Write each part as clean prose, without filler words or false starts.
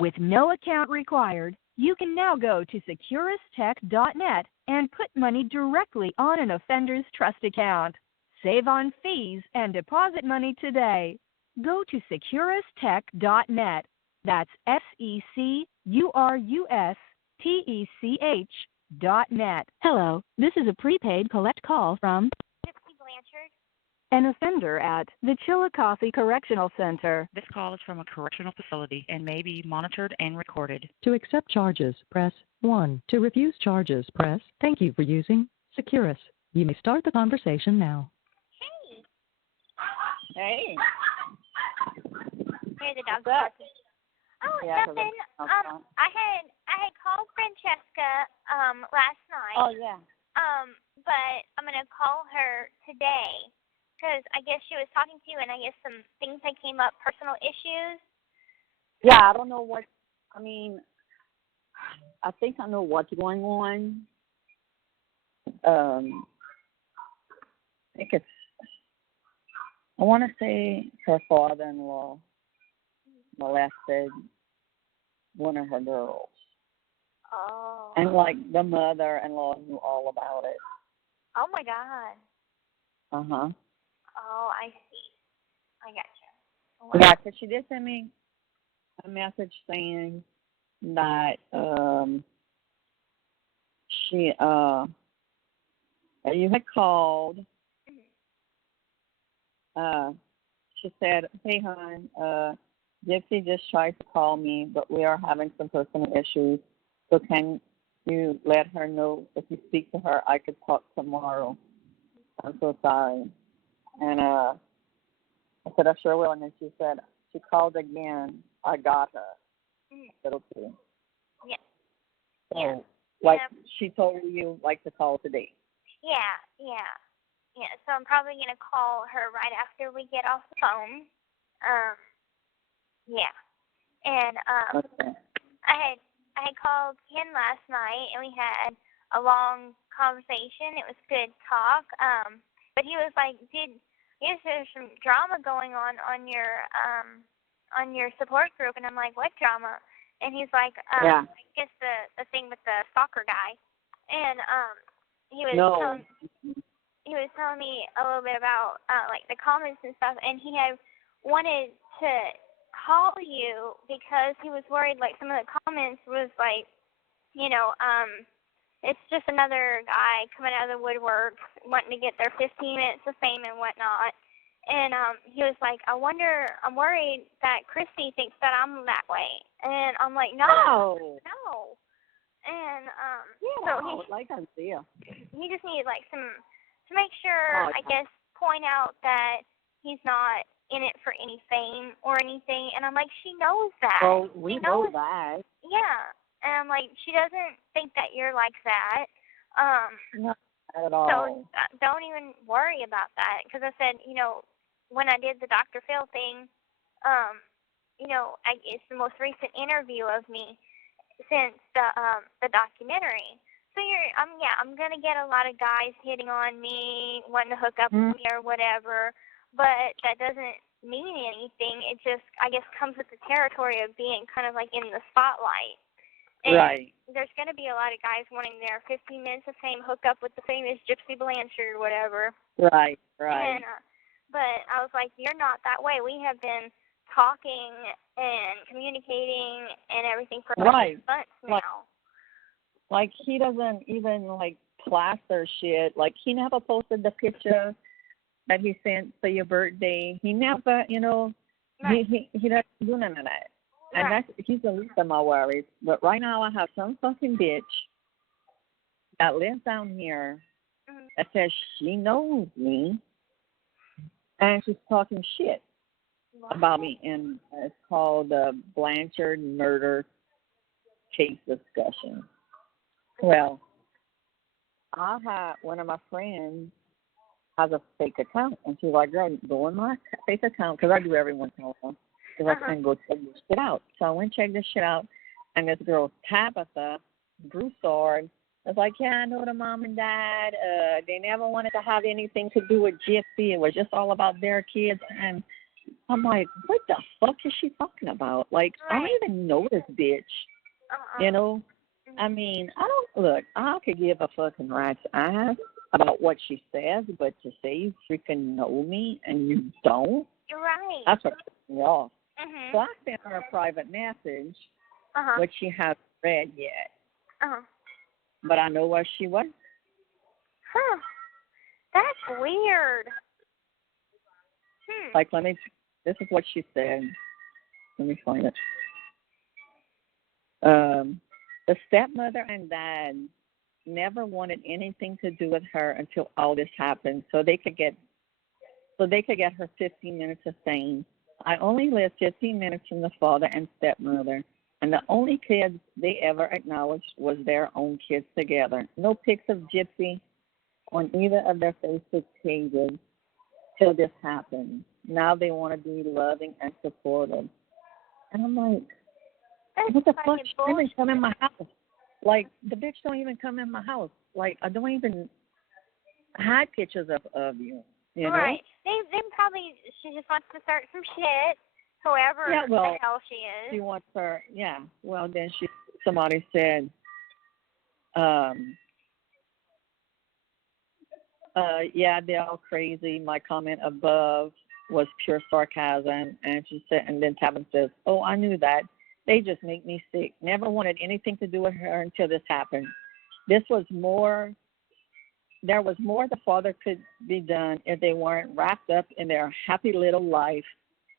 With no account required, you can now go to securistech.net and put money directly on an offender's trust account. Save on fees and deposit money today. Go to securistech.net. That's securustech.net. Hello, this is a prepaid collect call from Gypsy Blanchard. an offender at the Chillicothe Correctional Center. This call is from a correctional facility and may be monitored and recorded. To accept charges, press 1. To refuse charges, press Thank you for using Securus. You may start the conversation now. Hey. Hey. Here's the dog What's up? talking. Oh, Yeah, nothing. 'cause I had called Francesca last night. Oh, yeah. But I'm gonna call her today because I guess she was talking to you, and I guess some things that came up, personal issues. Yeah, I don't know what, I mean, I think I know what's going on. I think I want to say her father-in-law molested one of her girls. Oh. And, like, the mother-in-law knew all about it. Oh my God. Uh-huh. Oh, I see. I gotcha. Yeah, because she did send me a message saying that you had called. She said, "Hey, hon, Gypsy just tried to call me, but we are having some personal issues. So can you let her know if you speak to her, I could talk tomorrow. I'm so sorry." And I said, "I sure will." And then she said, she called again. I got her. I said, "Okay." Yeah. So, Yeah. like, Yeah. she told you, like, to call today. Yeah. So I'm probably gonna call her right after we get off the phone. Yeah. And Okay. I had called Ken last night, and we had a long conversation. It was good talk. But he was like, there's some drama going on your support group," and I'm like, "What drama?" And he's like, Yeah. I guess the thing with the stalker guy, and he was telling me a little bit about like the comments and stuff, and he had wanted to call you because he was worried like some of the comments was like, it's just another guy coming out of the woodwork wanting to get their 15 minutes of fame and whatnot. And he was like, I'm worried that Kristy thinks that I'm that way. And I'm like, no. And so he just needed like some to make sure, I guess, point out that he's not in it for any fame or anything. And I'm like, she knows that. Oh, we know that. Yeah. And I'm like, she doesn't think that you're like that. Not at all. So don't even worry about that. Because I said, when I did the Dr. Phil thing, it's the most recent interview of me since the documentary. So I'm gonna get a lot of guys hitting on me, wanting to hook up with me or whatever, but that doesn't mean anything. It just, I guess, comes with the territory of being kind of like in the spotlight. And right. There's gonna be a lot of guys wanting their 15 minutes of fame, hook up with the famous Gypsy Blanchard or whatever. Right. And, but I was like, you're not that way. We have been talking and communicating and everything for like 8 months now. Like, he doesn't even, like, plaster shit. Like, he never posted the picture that he sent for your birthday. He never, he doesn't do none of that. And he's the least of my worries. But right now I have some fucking bitch that lives down here that says she knows me, and she's talking shit about me. And it's called the Blanchard Murder Case Discussion. Well, I had one of my friends has a fake account, and she's like, "Girl, go in my fake account," because I do every once in a while, because I can go check this shit out. So I went and checked this shit out, and this girl, Tabitha Broussard, was like, "Yeah, I know the mom and dad. They never wanted to have anything to do with Gypsy. It was just all about their kids." And I'm like, what the fuck is she talking about? Like, I Right. don't even know this bitch. You know? I mean, I could give a fucking rat's ass about what she says, but to say you freaking know me and you don't, You're right. that's what pisses me off. Mhm. So I sent her a private message, Uh-huh. which she hasn't read yet, Uh-huh. but I know where she was. Huh. That's weird. Like, this is what she said. Let me find it. The stepmother and dad never wanted anything to do with her until all this happened, so they could get her 15 minutes of fame. I only lived 15 minutes from the father and stepmother, and the only kids they ever acknowledged was their own kids together. No pics of Gypsy on either of their Facebook pages till this happened. Now they want to be loving and supportive. And I'm like, That's what the fuck? fucking She don't even bullshit. come in my house. Like, the bitch don't even come in my house. Like, I don't even hide pictures of you. You know? Right. They probably, she just wants to start some shit, whoever Yeah, well, the hell she is. She wants her, yeah. Well, then somebody said, yeah, they're all crazy. My comment above was pure sarcasm. And she said, and then Tavin says, oh, I knew that. They just make me sick. Never wanted anything to do with her until this happened. There was more the father could be done if they weren't wrapped up in their happy little life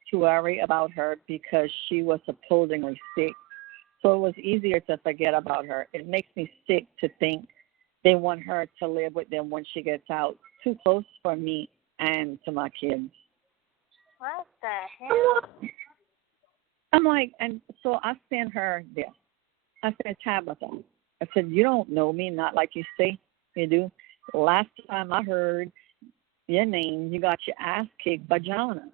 to worry about her because she was supposedly sick. So it was easier to forget about her. It makes me sick to think they want her to live with them when she gets out. Too close for me and to my kids. What the hell? I'm like, and so I sent her this. I said, Tabitha, I said, you don't know me, not like you say you do. Last time I heard your name, you got your ass kicked by Jonna.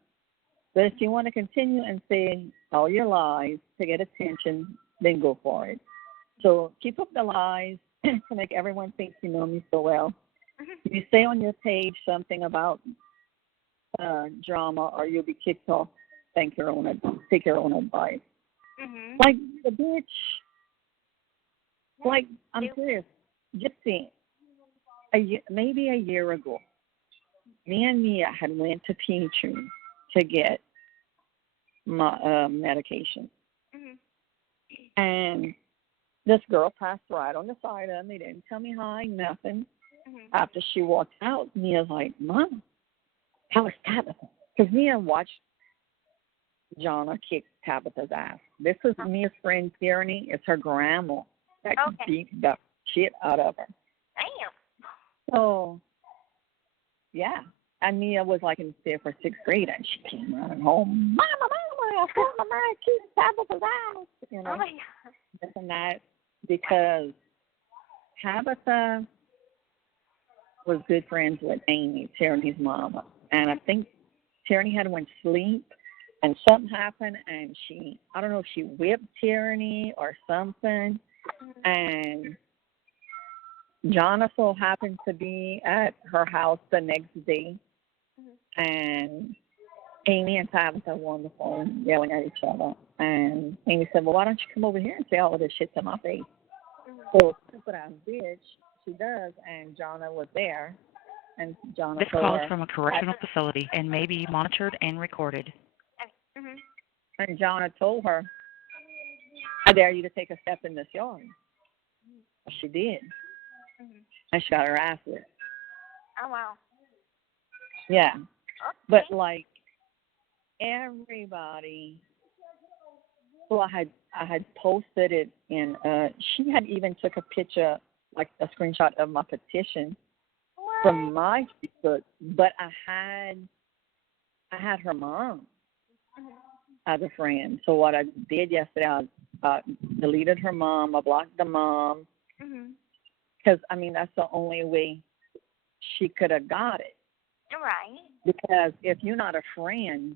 But if you want to continue and say all your lies to get attention, then go for it. So keep up the lies to make everyone think you know me so well. You say on your page something about drama or you'll be kicked off. Take your own advice. Mhm. Like the bitch. Like, I'm serious. Gypsy, maybe a year ago, me and Mia had went to Petrie to get my medication. Mhm. And this girl passed right on the side of me, didn't tell me hi, nothing. Mhm. After she walked out, Mia's like, Mom, how is Tabitha? Because Mia watched Jonna kick Tabitha's ass. This is Mia's friend Tierney. It's her grandma that beat the shit out of her. Damn. So, yeah. And Mia was like in 5th or 6th grade, and she came running home. Mama, I saw my mom kick Tabitha's ass. You know, Oh my God. this and that, because Tabitha was good friends with Amy, Tierney's mama. And I think Tierney had went to sleep, and something happened, and I don't know if she whipped Tierney or something, and Jonna so happened to be at her house the next day, and Amy and Tabitha were on the phone yelling at each other, and Amy said, well, why don't you come over here and say all of this shit to my face? So stupid ass bitch, she does, and Jonna was there, and Jonna This told call is her, from a correctional facility and may be monitored and recorded. Mhm. and Jonna told her, I dare you to take a step in this yard. She did. And she got her ass whipped. Oh wow. Yeah. Okay. But like everybody, so I had posted it in she had even took a picture, like a screenshot of my petition from my Facebook, but I had her mom as a friend. So what I did yesterday, I deleted her mom, I blocked the mom, because I mean that's the only way she could have got it. Right. Because if you're not a friend,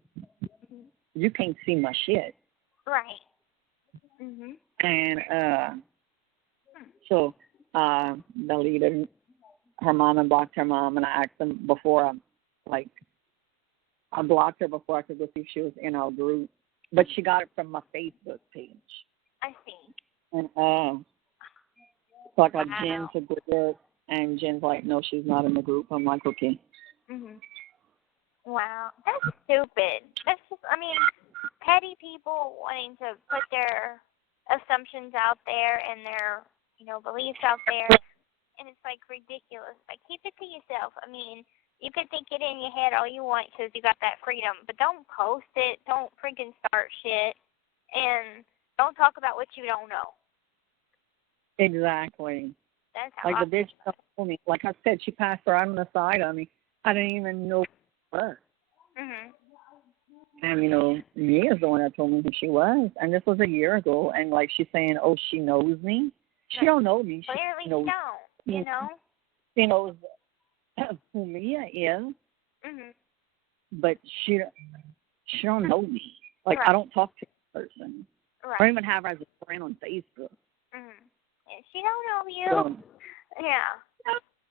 you can't see my shit. Right. Mhm. And so I deleted her mom and blocked her mom, and I asked them before I I blocked her before I could go see if she was in our group, but she got it from my Facebook page. I see. And so I got Wow. Jen to group, and Jen's like, no, she's not in the group. I'm like, okay. Mhm. Wow, that's stupid. That's just, I mean, petty people wanting to put their assumptions out there and their, beliefs out there, and it's like ridiculous. Like, keep it to yourself. I mean, you can think it in your head all you want because you got that freedom, but don't post it. Don't freaking start shit, and don't talk about what you don't know. Exactly. That's how Like the bitch told me, like I said, she passed her out on the side of me. I didn't even know her. Mhm. And, Mia's the one that told me who she was. And this was a year ago. And, like, she's saying, oh, she knows me. She don't know me. She Clearly knows, don't. She knows who Mia is, Mhm. but she don't know me. Like, Right. I don't talk to the person. Right. I don't even have her as a friend on Facebook. Mhm. Yeah, she don't know you. So, Yeah.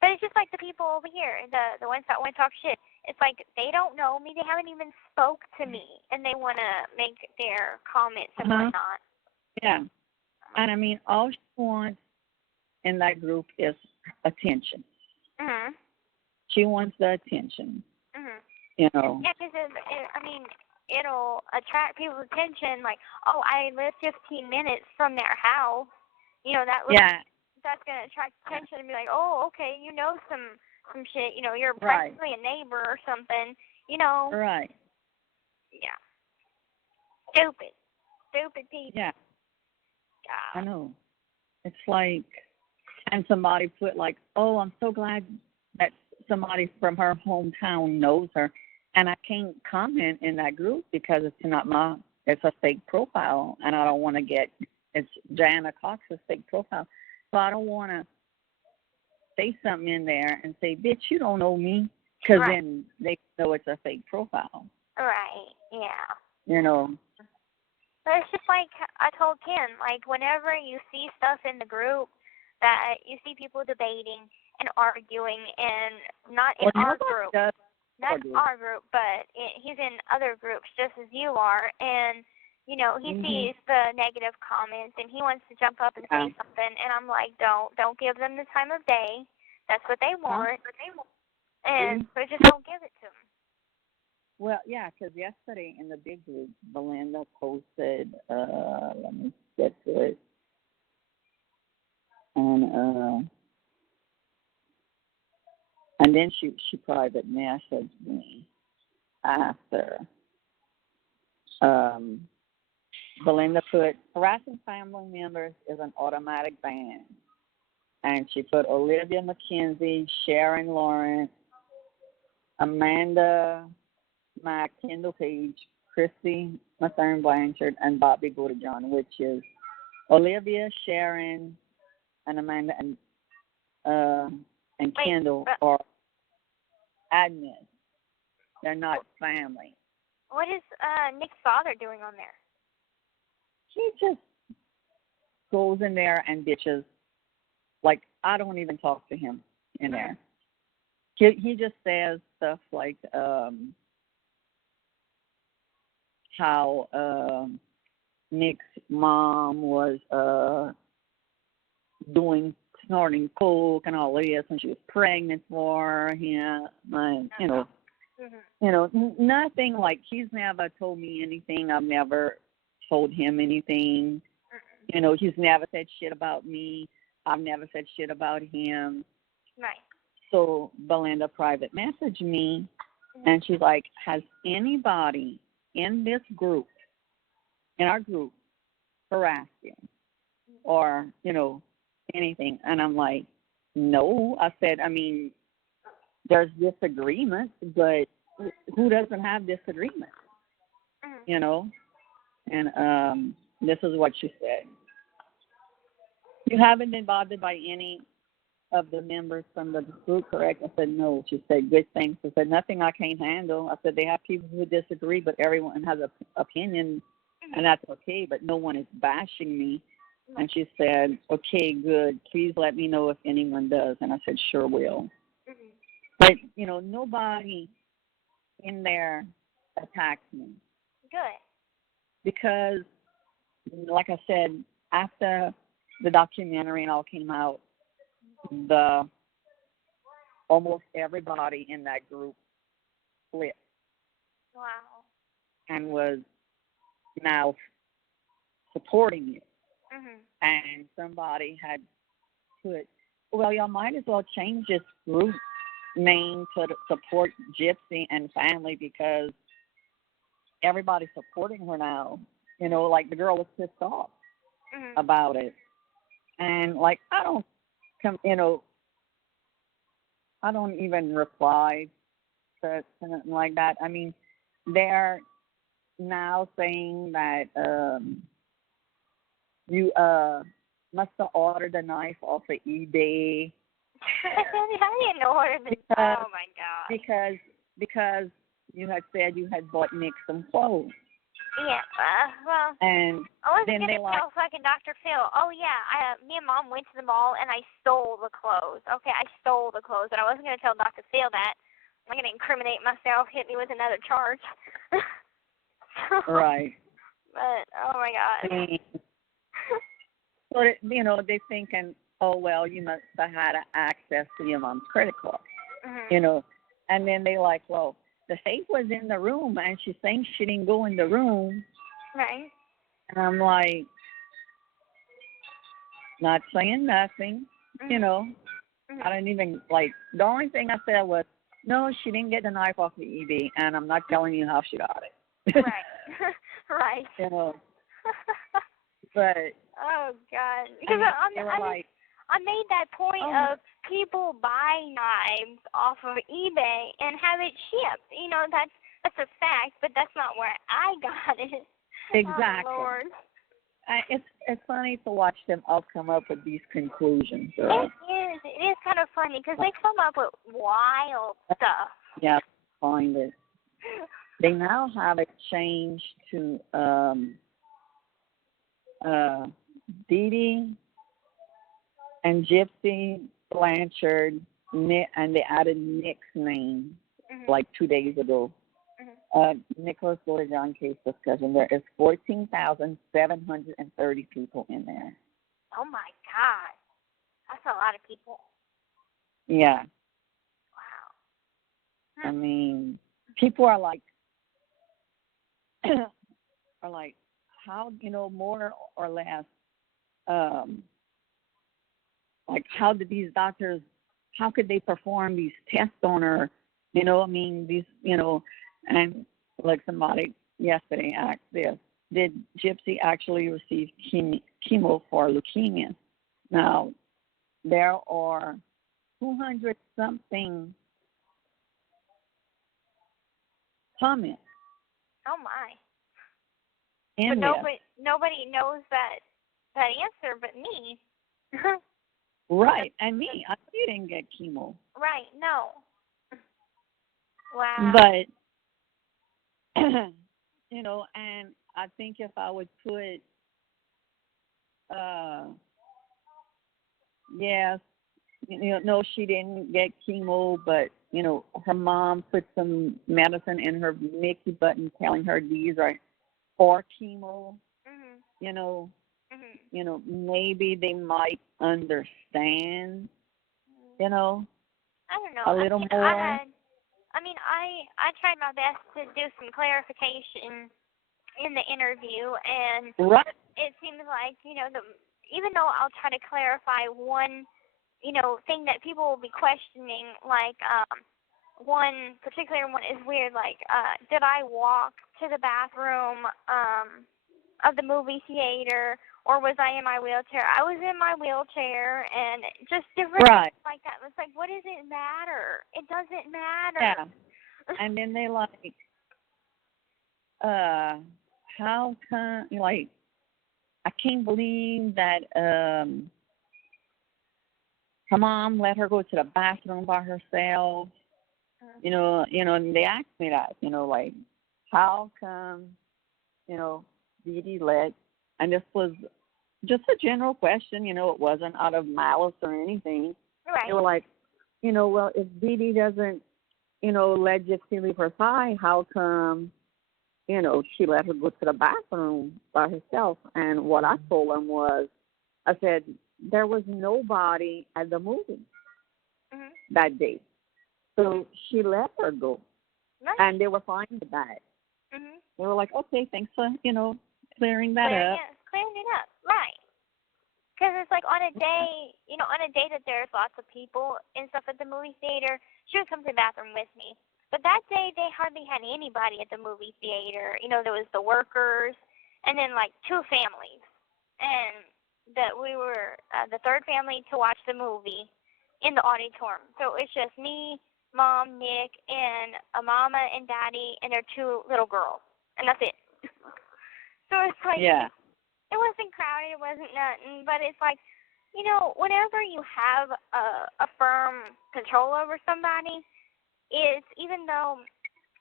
But it's just like the people over here, the ones that want to talk shit. It's like they don't know me. They haven't even spoke to me, and they want to make their comments and whatnot. yeah. And, I mean, all she wants in that group is attention. Mhm. She wants the attention, Mhm. Yeah, because I mean, it'll attract people's attention. Like, oh, I live 15 minutes from their house. Yeah. That's gonna attract attention and be like, oh, okay, you know some shit. You're Right. practically a neighbor or something. Right. Yeah. Stupid people. Yeah. I God. know. It's like, and somebody put like, oh, I'm so glad that somebody from her hometown knows her. And I can't comment in that group because it's a fake profile. And I don't want to it's Jana Cox's fake profile. So I don't want to say something in there and say, bitch, you don't know me. Because then they know it's a fake profile. Right. Yeah. But it's just like I told Ken, like whenever you see stuff in the group that you see people debating and arguing, and not in our group, our group, but he's in other groups just as you are, and he sees the negative comments and he wants to jump up and say something, and I'm like, don't give them the time of day. That's what they want, and so just don't give it to them. Well, yeah, because yesterday in the big group, Belinda posted, let me get to it, and then she private messaged me after. Belinda put, harassing family members is an automatic ban. And she put Olivia McKenzie, Sharon Lawrence, Amanda Mack, Kendall Page, Kristy Mathern Blanchard, and Bobby Godejohn, which is Olivia, Sharon, and Amanda, and Kendall are admins. They're not family. What is Nick's father doing on there? He just goes in there and bitches. Like, I don't even talk to him in there. He just says stuff like how Nick's mom was snorting coke and all this, and she was pregnant for him, and nothing. Like, he's never told me anything. I've never told him anything. He's never said shit about me. I've never said shit about him. Right. So Belinda private messaged me, and she's like, has anybody in this group, in our group, harassed you or, anything? And I'm like, no. I said, I mean, there's disagreements, but who doesn't have disagreements? And this is what she said. You haven't been bothered by any of the members from the group, correct? I said, no. She said, good things. I said, nothing I can't handle. I said, they have people who disagree, but everyone has an opinion, and that's okay, but no one is bashing me. And she said, okay, good. Please let me know if anyone does. And I said, sure will. But, nobody in there attacked me Good. because, like I said, after the documentary and all came out, the almost everybody in that group split Wow. and was now supporting it. Mhm. And somebody had put, well, y'all might as well change this group name to support Gypsy and family because everybody's supporting her now. You know, like the girl was pissed off Mhm. about it. And like I don't even reply to something like that. I mean, they're now saying that you must have ordered a knife off of eBay I didn't order the. because Oh my God. because you had said you had bought Nick some clothes. Yeah. Well. And I wasn't then gonna they like, tell fucking Dr. Phil. Oh yeah, me and Mom went to the mall and I stole the clothes. Okay, I stole the clothes, and I wasn't gonna tell Dr. Phil that. I'm gonna incriminate myself, hit me with another charge. right. But oh my God. I mean, so they're thinking, oh well, you must have had access to your mom's credit card, Mhm. and then they like, well, the safe was in the room, and she's saying she didn't go in the room, Right. and I'm like, not saying nothing, Mhm. I didn't even like. The only thing I said was, no, she didn't get the knife off the eBay, and I'm not telling you how she got it. Right. Right. But oh God. Because I made that point of people buy knives off of eBay and have it shipped. That's a fact, but that's not where I got it. exactly. Oh, Lord. It's funny to watch them all come up with these conclusions. It is. It is kind of funny because they come up with wild stuff. Yeah, find it. They now have it changed to Dee Dee and Gypsy Blanchard, Nick, and they added Nick's name like 2 days ago. Nicholas John case discussion. There is 14,730 people in there. Oh my God, that's a lot of people. Yeah. Wow. I mean, people are like, how, more or less, like, how did these doctors, how could they perform these tests on her? And like somebody yesterday asked this, did Gypsy actually receive chemo for leukemia? Now, there are 200-something comments. Oh my. But nobody knows that answer but me. Right, and me. You didn't get chemo. Right, no. Wow. But, and I think if I would put, yes, no, she didn't get chemo, but, her mom put some medicine in her Mickey button telling her these are for chemo, maybe they might understand, I don't know. a little more. I tried my best to do some clarification in the interview, and right. It seems like, even though I'll try to clarify one, thing that people will be questioning, like, one particular one is weird, like, did I walk to the bathroom, of the movie theater, or was I in my wheelchair? I was in my wheelchair, and just different things like that. It's like, what does it matter? It doesn't matter. Yeah. And then they like, how come, like, I can't believe that her mom let her go to the bathroom by herself. And they asked me that, like, how come, Dee Dee let, and this was just a general question, it wasn't out of malice or anything. Right. They were like, well, if Dee Dee doesn't, let Gypsy leave her side, how come, she let her go to the bathroom by herself. And what I told him was, I said, there was nobody at the movie that day. So she let her go. Right. And they were fine with that. They were like, okay, thanks for, clearing that up. Yeah, clearing it up, right. Because it's like on a day, on a day that there's lots of people and stuff at the movie theater, she would come to the bathroom with me. But that day, they hardly had anybody at the movie theater. There was the workers and then, like, 2 families. And that we were the third family to watch the movie in the auditorium. So it's just me, Mom, Nick, and a mama and daddy and their 2 little girls. And that's it. So it's like, it wasn't crowded, it wasn't nothing, but it's like, whenever you have a firm control over somebody, it's, even though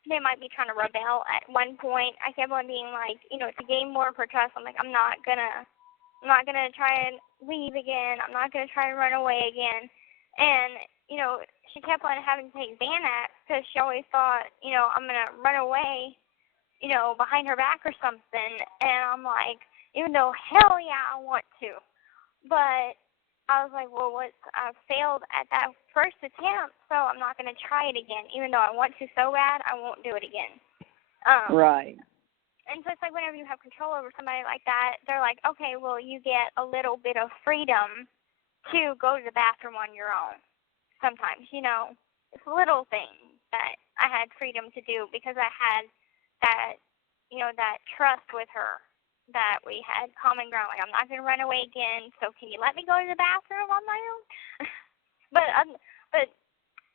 they might be trying to rebel at one point, I kept on being like, to gain more of her trust, I'm like, I'm not gonna try and leave again, I'm not gonna try and run away again. And, she kept on having to take Xanax because she always thought, I'm gonna run away, behind her back or something. And I'm like, even though hell yeah, I want to. But I was like, well, I failed at that first attempt, so I'm not going to try it again. Even though I want to so bad, I won't do it again. Right. And so it's like whenever you have control over somebody like that, they're like, okay, well, you get a little bit of freedom to go to the bathroom on your own. Sometimes, it's little things that I had freedom to do because I had that, that trust with her. That we had common ground, like I'm not going to run away again, so can you let me go to the bathroom on my own? but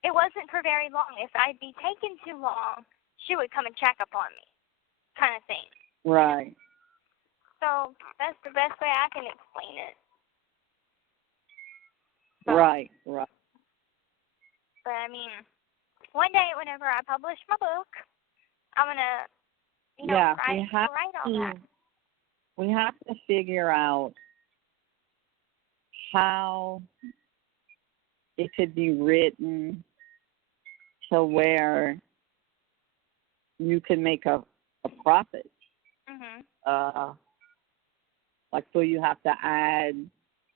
it wasn't for very long. If I'd be taken too long, she would come and check up on me, kind of thing. Right. So that's the best way I can explain it. So, right. But I mean, one day whenever I publish my book, I'm gonna, write all that. We have to figure out how it could be written to where you can make a profit. Like, so you have to add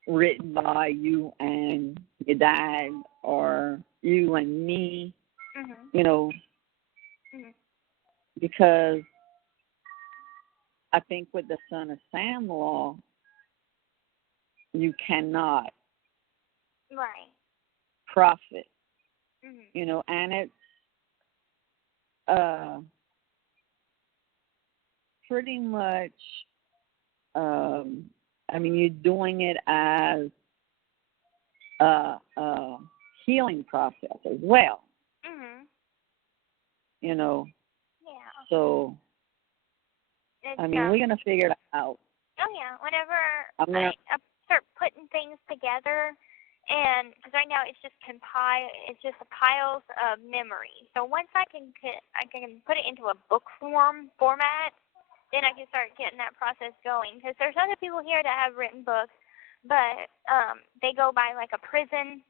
written by you and your dad or you and me, because I think with the Son of Sam law, you cannot profit, and it's pretty much, you're doing it as a healing process as well, so we're going to figure it out. Oh, yeah. Whenever I start putting things together, and because right now it's just piles of memory. So once I can put it into a book format, then I can start getting that process going. Because there's other people here that have written books, but they go by like a prison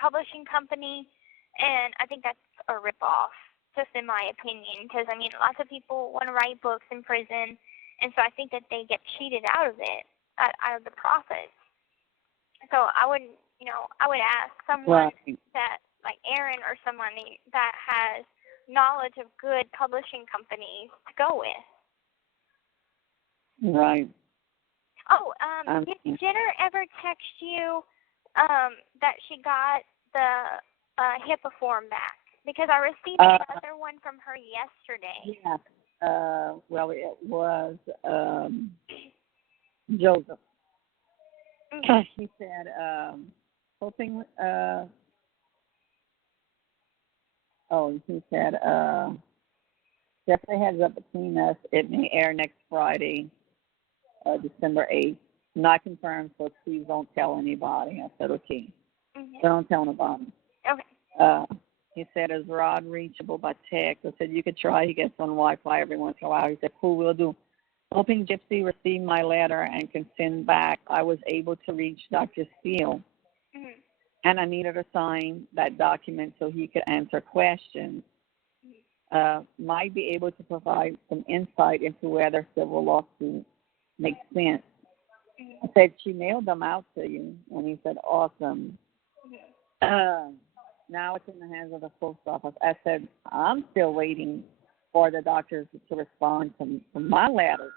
publishing company, and I think that's a ripoff. Just in my opinion, because lots of people want to write books in prison, and so I think that they get cheated out of it, out of the profits. So I would ask someone that, like Aaron or someone that has knowledge of good publishing companies to go with. Right. Oh, did Jenner ever text you that she got the HIPAA form back? Because I received another one from her yesterday. Yeah. Well, it was Joseph. Okay. He said, hoping, he said, just a heads up between us, it may air next Friday, December 8th. Not confirmed, so please don't tell anybody. I said, okay. So don't tell nobody. Okay. He said, is Rod reachable by text? I said, you could try. He gets on Wi-Fi every once in a while. He said, cool, we'll do. Hoping Gypsy received my letter and can send back. I was able to reach Dr. Steele, and I needed to sign that document so he could answer questions. might be able to provide some insight into whether civil lawsuit makes sense. I said, she mailed them out to you. And he said, awesome. Now it's in the hands of the post office. I said, I'm still waiting for the doctors to respond to my letter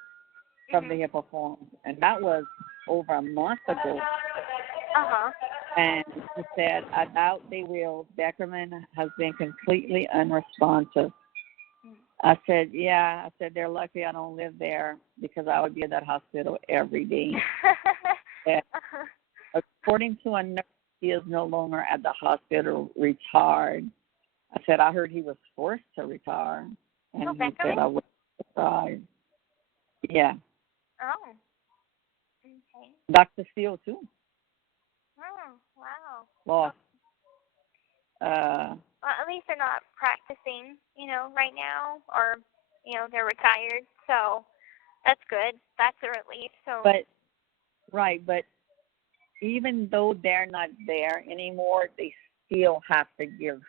from the HIPAA forms. And that was over a month ago. Uh-huh. And he said, I doubt they will. Beckerman has been completely unresponsive. I said, yeah. I said, they're lucky I don't live there because I would be at that hospital every day. According to a nurse, he is no longer at the hospital, retired. I said, I heard he was forced to retire. And he said, I was surprised. Yeah. Oh. Okay. Dr. Steele, too. Oh, wow. Lost. Well, at least they're not practicing, right now, or, they're retired. So that's good. That's a relief. So. But even though they're not there anymore, they still have to give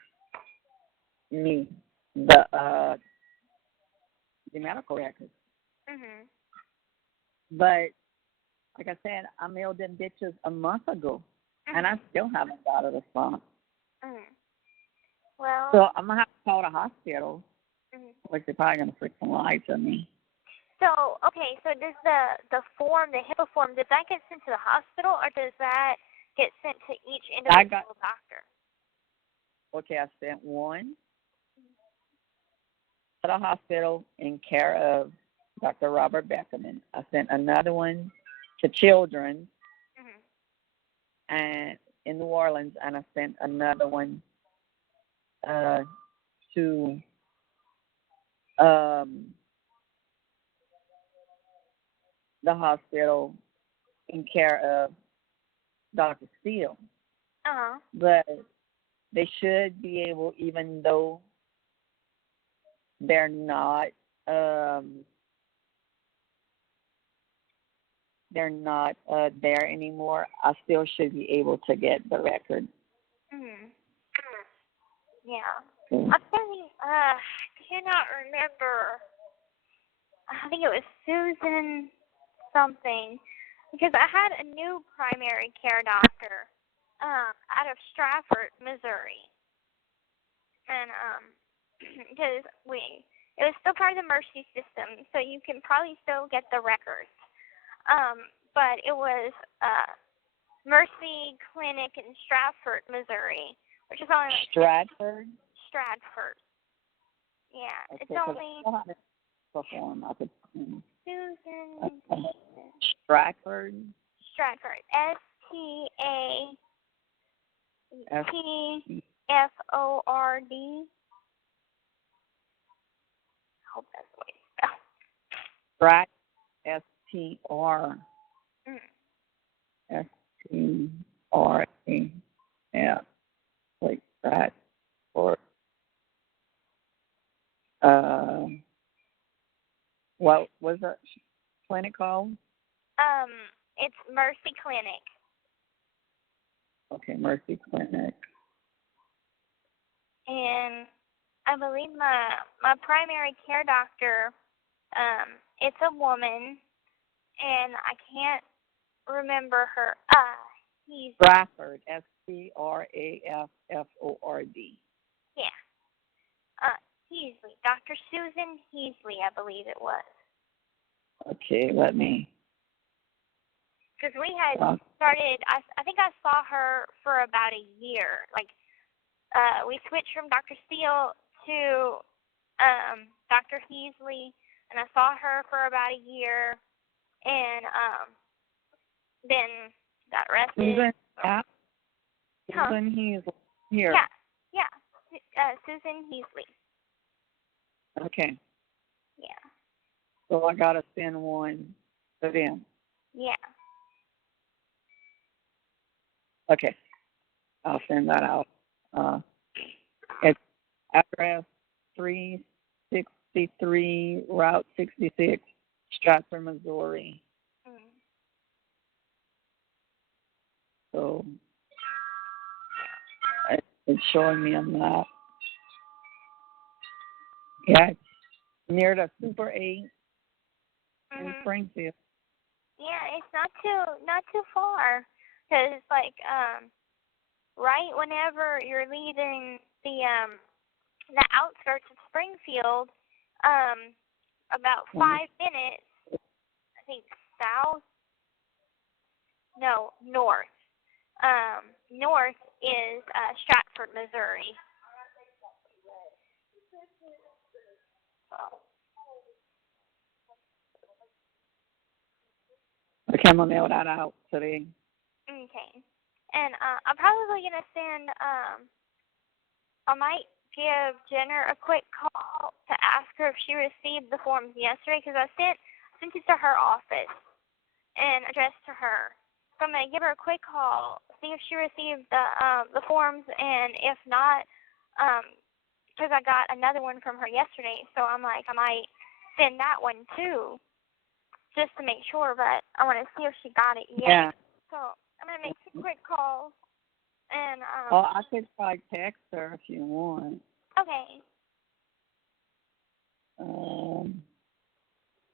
me the medical records. Mhm. But like I said, I mailed them bitches a month ago, and I still haven't got a response. Mhm. Well. So I'm gonna have to call the hospital, Mhm. which they're probably gonna freaking lie to me. So, okay, so does the form, the HIPAA form, does that get sent to the hospital, or does that get sent to each individual doctor? Okay, I sent one to the hospital in care of Dr. Robert Beckerman. I sent another one to children and in New Orleans, and I sent another one to the hospital in care of Dr. Steele. Uh-huh. But they should be able, even though they're not there anymore, I still should be able to get the record. Mhm. Yeah. I'm thinking, I cannot remember. I think it was Susan something, because I had a new primary care doctor out of Stratford, Missouri, and because it was still part of the Mercy system, so you can probably still get the records. But it was Mercy Clinic in Stratford, Missouri, which is only like Stratford. Yeah, okay, it's only perform. I could. Susan. Stratford. STATFORD. I hope that's the way it's spelled. STR. STRA. Yeah. Like that. Or what was that clinic called? It's Mercy Clinic. Okay, Mercy Clinic. And I believe my primary care doctor, it's a woman, and I can't remember her. He's Stratford, STRAFFORD. Yeah. Heasley. Dr. Susan Heasley, I believe it was. Okay, let me. Because we had started, I think I saw her for about a year. Like, we switched from Dr. Steele to Dr. Heasley, and I saw her for about a year, and then got arrested. Susan Heasley. Here. Yeah. Susan Heasley. Okay. Yeah. So I got to send one to them. Yeah. Okay. I'll send that out. It's address 363 Route 66, Stratford, Missouri. So it's showing me a map. Yeah, it's near the Super 8 in Mhm. Springfield. Yeah, it's not too far, cause it's like right whenever you're leaving the outskirts of Springfield, about 5 minutes, I think south, no, north. North is Stratford, Missouri. Okay, I'm gonna mail that out today. Okay. And I'm probably gonna send I might give Jenner a quick call to ask her if she received the forms yesterday, because I sent it to her office and addressed to her. So I'm gonna give her a quick call, see if she received the forms, and if not, because I got another one from her yesterday, so I'm like, I might send that one too, just to make sure. But I want to see if she got it yet. Yeah. So I'm gonna make some quick calls, and Well, I could try text her if you want. okay. Let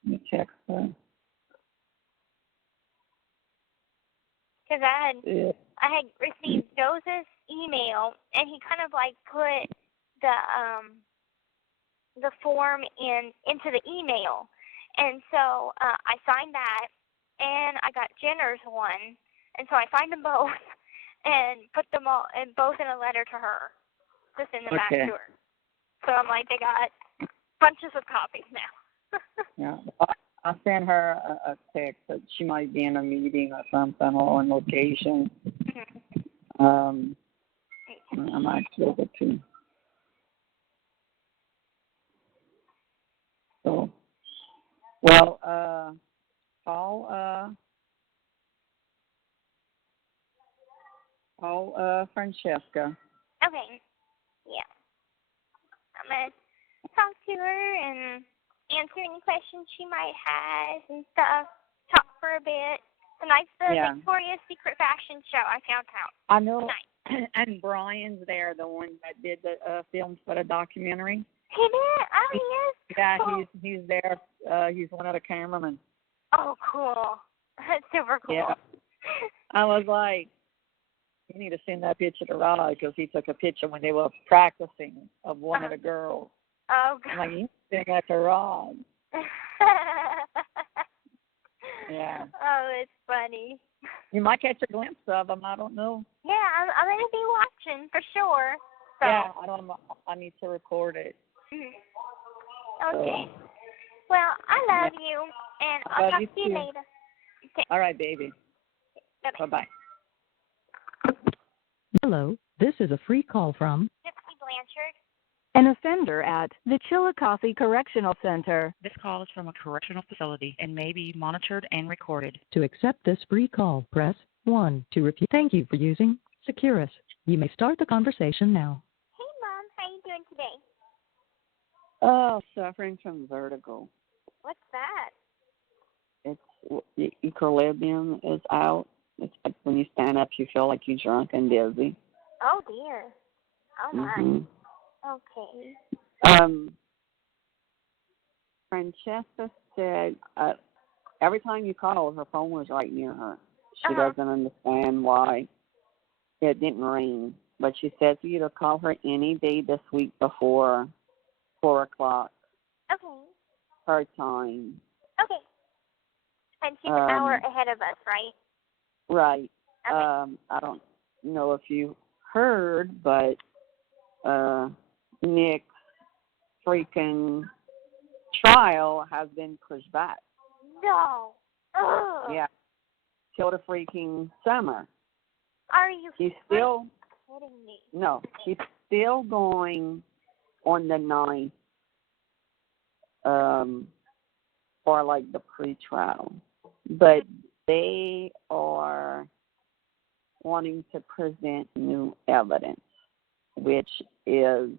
me text her. Because I had received Joseph's email, and he kind of like put the form into the email, and so I signed that, and I got Jenner's one, and so I signed them both and put them all and both in a letter to her to send them back to her. So I'm like, they got bunches of copies now. Yeah. I sent her a text that she might be in a meeting or something or on location. I'm actually able to. So, well, call Francesca. Okay. Yeah. I'm going to talk to her and answer any questions she might have and stuff. Talk for a bit. Tonight's the Victoria's Secret Fashion Show, I found out. I know. Tonight. And Brian's there, the one that did the film for the documentary. He did? Oh, he is? Yeah, cool. he's there. He's one of the cameramen. Oh, cool. That's super cool. Yeah. I was like, you need to send that picture to Rod, because he took a picture when they were practicing of one of the girls. Oh, God. I'm like, you send that to Rod. Yeah. Oh, it's funny. You might catch a glimpse of them. I don't know. Yeah, I'm going to be watching for sure. So. Yeah, I need to record it. Okay. So. Well, I love you, and I'll talk to you later. Okay. All right, baby. Bye-bye. Bye-bye. Hello, this is a free call from Gypsy Blanchard. An offender at the Chillicothe Correctional Center. This call is from a correctional facility and may be monitored and recorded. To accept this free call, press 1. To repeat, thank you for using Securus. You may start the conversation now. Hey, Mom. How you doing today? Oh, suffering from vertigo. What's that? It's equilibrium is out. It's like when you stand up, you feel like you're drunk and dizzy. Oh, dear. Oh, my. Mm-hmm. Okay. Francesca said every time you call, her phone was right near her. She doesn't understand why it didn't ring. But she says for you to call her any day this week before 4 o'clock. Okay. Her time. Okay. And she's an hour ahead of us, right? Right. Okay. I don't know if you heard, but Nick's freaking trial has been pushed back. No. Ugh. Yeah. Till the freaking summer. Are you He's still kidding me? No, he's still going on the 9th for like the pre-trial. But they are wanting to present new evidence, which is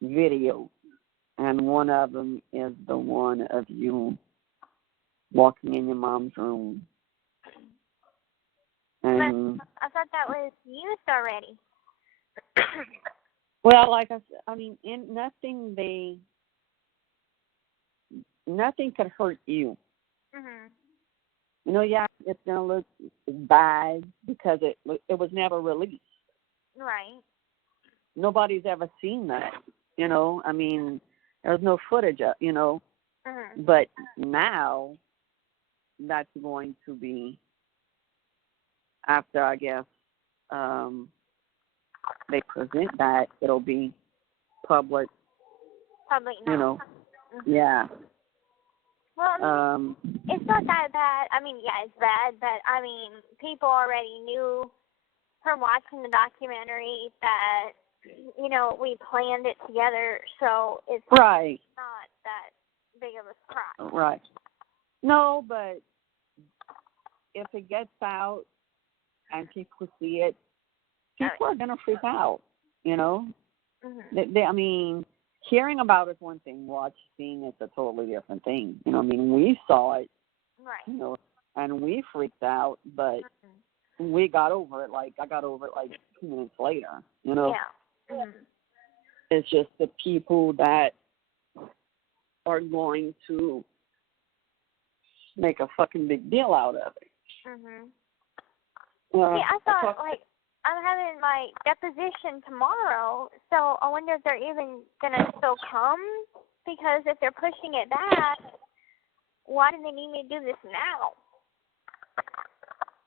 video. And one of them is the one of you walking in your mom's room. And I thought that was used already. Well, like I said, I mean, nothing could hurt you. Mhm. You know, yeah, it's gonna look bad because it was never released. Right. Nobody's ever seen that. You know, I mean, there's no footage of, Mhm. but now that's going to be after, I guess, they present that, it'll be public. Public You knowledge. know, Mhm. yeah. Well, I mean, it's not that bad. I mean, yeah, it's bad, but I mean, people already knew from watching the documentary that we planned it together, so it's Right. not that big of a surprise. Right. No, but if it gets out and people see it, people are gonna freak out. You know. Mhm. I mean, hearing about it's one thing. Seeing it's a totally different thing. You know, I mean, we saw it. Right. And we freaked out, but we got over it. Like, I got over it like 2 minutes later. You know. Yeah. Mhm. It's just the people that are going to make a fucking big deal out of it. Mhm. See, I thought I'm having my deposition tomorrow, so I wonder if they're even gonna still come, because if they're pushing it back, why do they need me to do this now?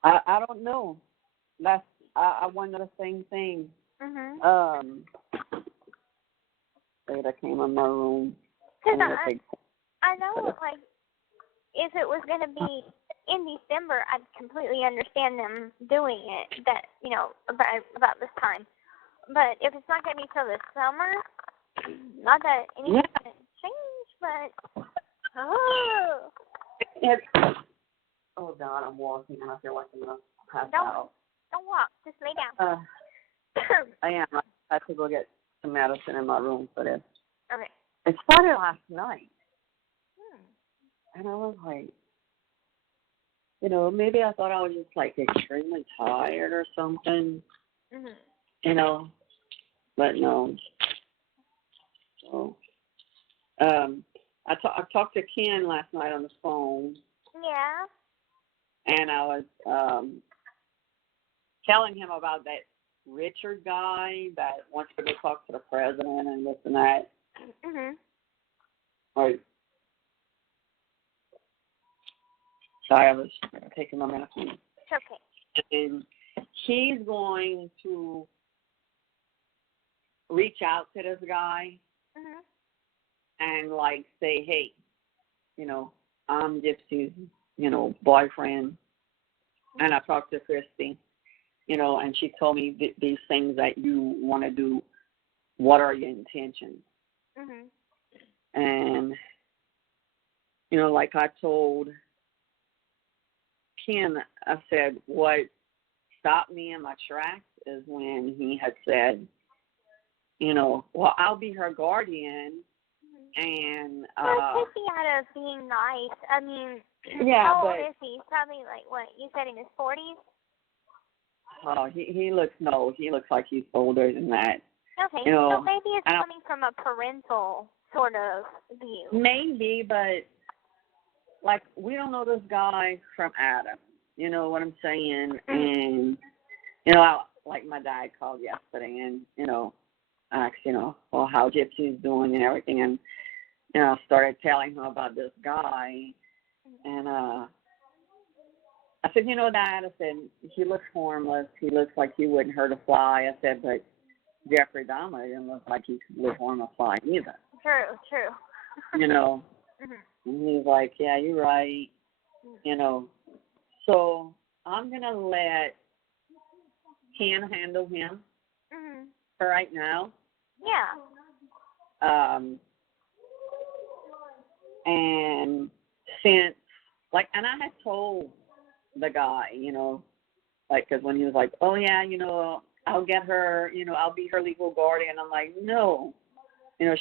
I don't know. I wonder the same thing. Mhm. Later came in my room. Because I know, like, if it was gonna be in December, I'd completely understand them doing it. That about this time. But if it's not gonna be till the summer, not that anything's gonna change, but Oh God, I'm walking and I feel like I'm gonna pass don't out. walk, just lay down. I am. I have to go get some medicine in my room for this. Okay. It started last night, and I was like, maybe I thought I was just like extremely tired or something. Mhm. But no. So, I talked to Ken last night on the phone. Yeah. And I was telling him about that Richard guy that wants to go talk to the president and this and that. Mhm. Right. Sorry, I was taking my medicine. It's okay. And he's going to reach out to this guy and say, hey, I'm Gypsy's, boyfriend, and I talked to Kristy, and she told me these things that you want to do. What are your intentions? And like I told Ken, I said what stopped me in my tracks is when he had said, well, I'll be her guardian. And well, it could be out of being nice. I mean, yeah, how old but is he? Probably what you said, in his 40s. Oh, he looks like he's older than that. Okay, so maybe it's coming from a parental sort of view. Maybe, but we don't know this guy from Adam. You know what I'm saying? And like my dad called yesterday, and asked well, how Gypsy's doing and everything, and started telling him about this guy, and I said, Dad, I said, he looks harmless. He looks like he wouldn't hurt a fly. I said, but Jeffrey Dahmer didn't look like he would harm a fly either. True. And he's like, yeah, you're right. So I'm going to let Ken handle him for right now. Yeah. And since, and I had told the guy, because when he was like, oh, yeah, I'll get her, I'll be her legal guardian. I'm like, no,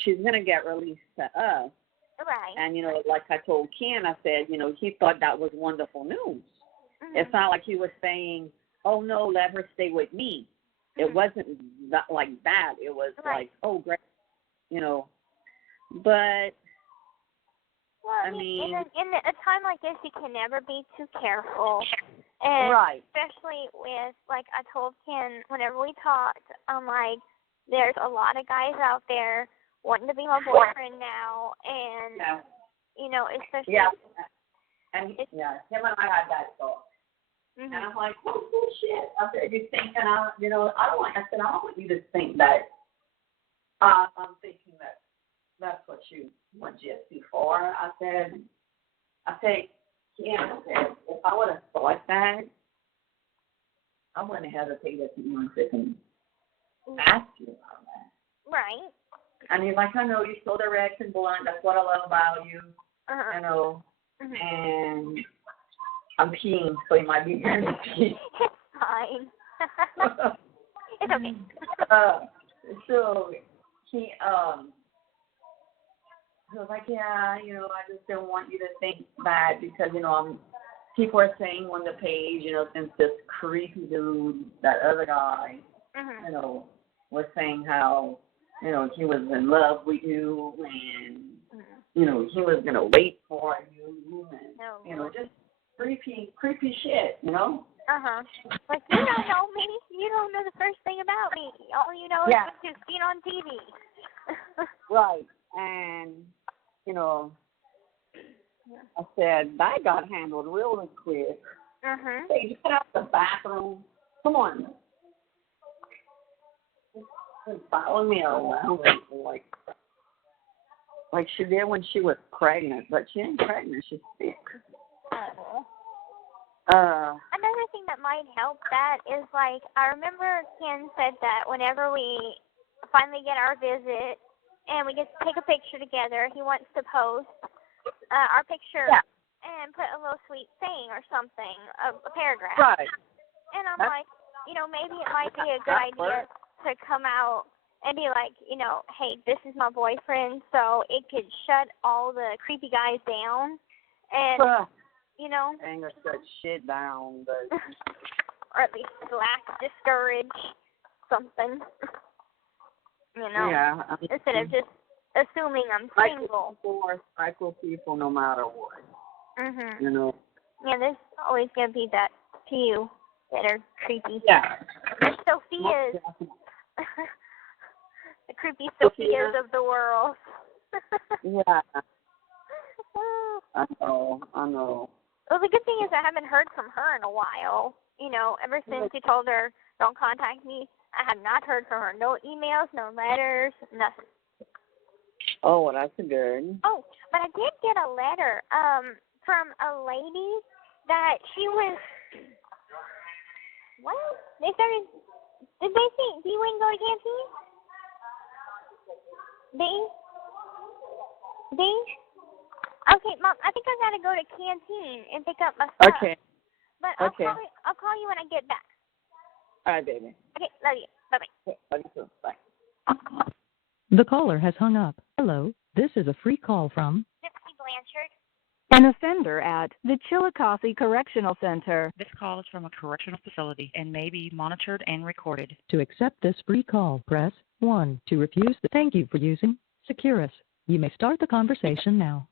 she's going to get released to us. Right. And, like I told Ken, I said, he thought that was wonderful news. It's not like he was saying, oh, no, let her stay with me. It wasn't that, like that. It was Right. like, oh, great, But Well, I mean, in a time like this, you can never be too careful, and right. especially with, like, I told Ken whenever we talked, I'm like, there's a lot of guys out there wanting to be my boyfriend now, and especially and him and I had that thought, and I'm like, oh shit. I said, you think, and I don't want. I said, I don't want you to think that I'm thinking that that's what you want Gypsy for. I said, yeah, if I would have thought that, I wouldn't have hesitated to even freaking ask you about that. Right. And he's like, I know you're so direct and blunt. That's what I love about you. And I'm peeing, so you might be hearing me pee. It's fine. It's okay. So he was like, yeah, I just don't want you to think that because, people are saying on the page, since this creepy dude, that other guy, was saying how, he was in love with you and, he was going to wait for you and, just creepy shit, Like, you don't know me. You don't know the first thing about me. All you know is what you've seen on TV. Right. And, I said, that got handled real quick. Hey, you get out the bathroom. Come on. Just follow me around like she did when she was pregnant. But she ain't pregnant. She's sick. Another thing that might help that is, like, I remember Ken said that whenever we finally get our visit and we get to take a picture together, he wants to post our picture and put a little sweet saying or something, a paragraph. Right. And I'm like, maybe it might be a good idea to come out and be like, hey, this is my boyfriend, so it could shut all the creepy guys down. And, anger shut shit down, but or at least discourage something. Yeah. Instead of just assuming I'm single. Cycle people no matter what. Yeah, there's always gonna be that few that are creepy. Yeah. The Sophias. The creepy Sophias of the world. Yeah. I know. Well, the good thing is I haven't heard from her in a while. Ever since you told her, don't contact me, I have not heard from her. No emails, no letters, nothing. Oh, well, that's good. Oh, but I did get a letter from a lady that she was, what? Did they say, do you want to go to canteen? Okay, Mom, I think I got to go to canteen and pick up my stuff. Okay. But I'll call you when I get back. All right, baby. Okay, love you. Bye-bye. Love you too. Bye. The caller has hung up. Hello, this is a free call from Gypsy Blanchard. An offender at the Chillicothe Correctional Center. This call is from a correctional facility and may be monitored and recorded. To accept this free call, press 1. To refuse thank you for using Securus. You may start the conversation now.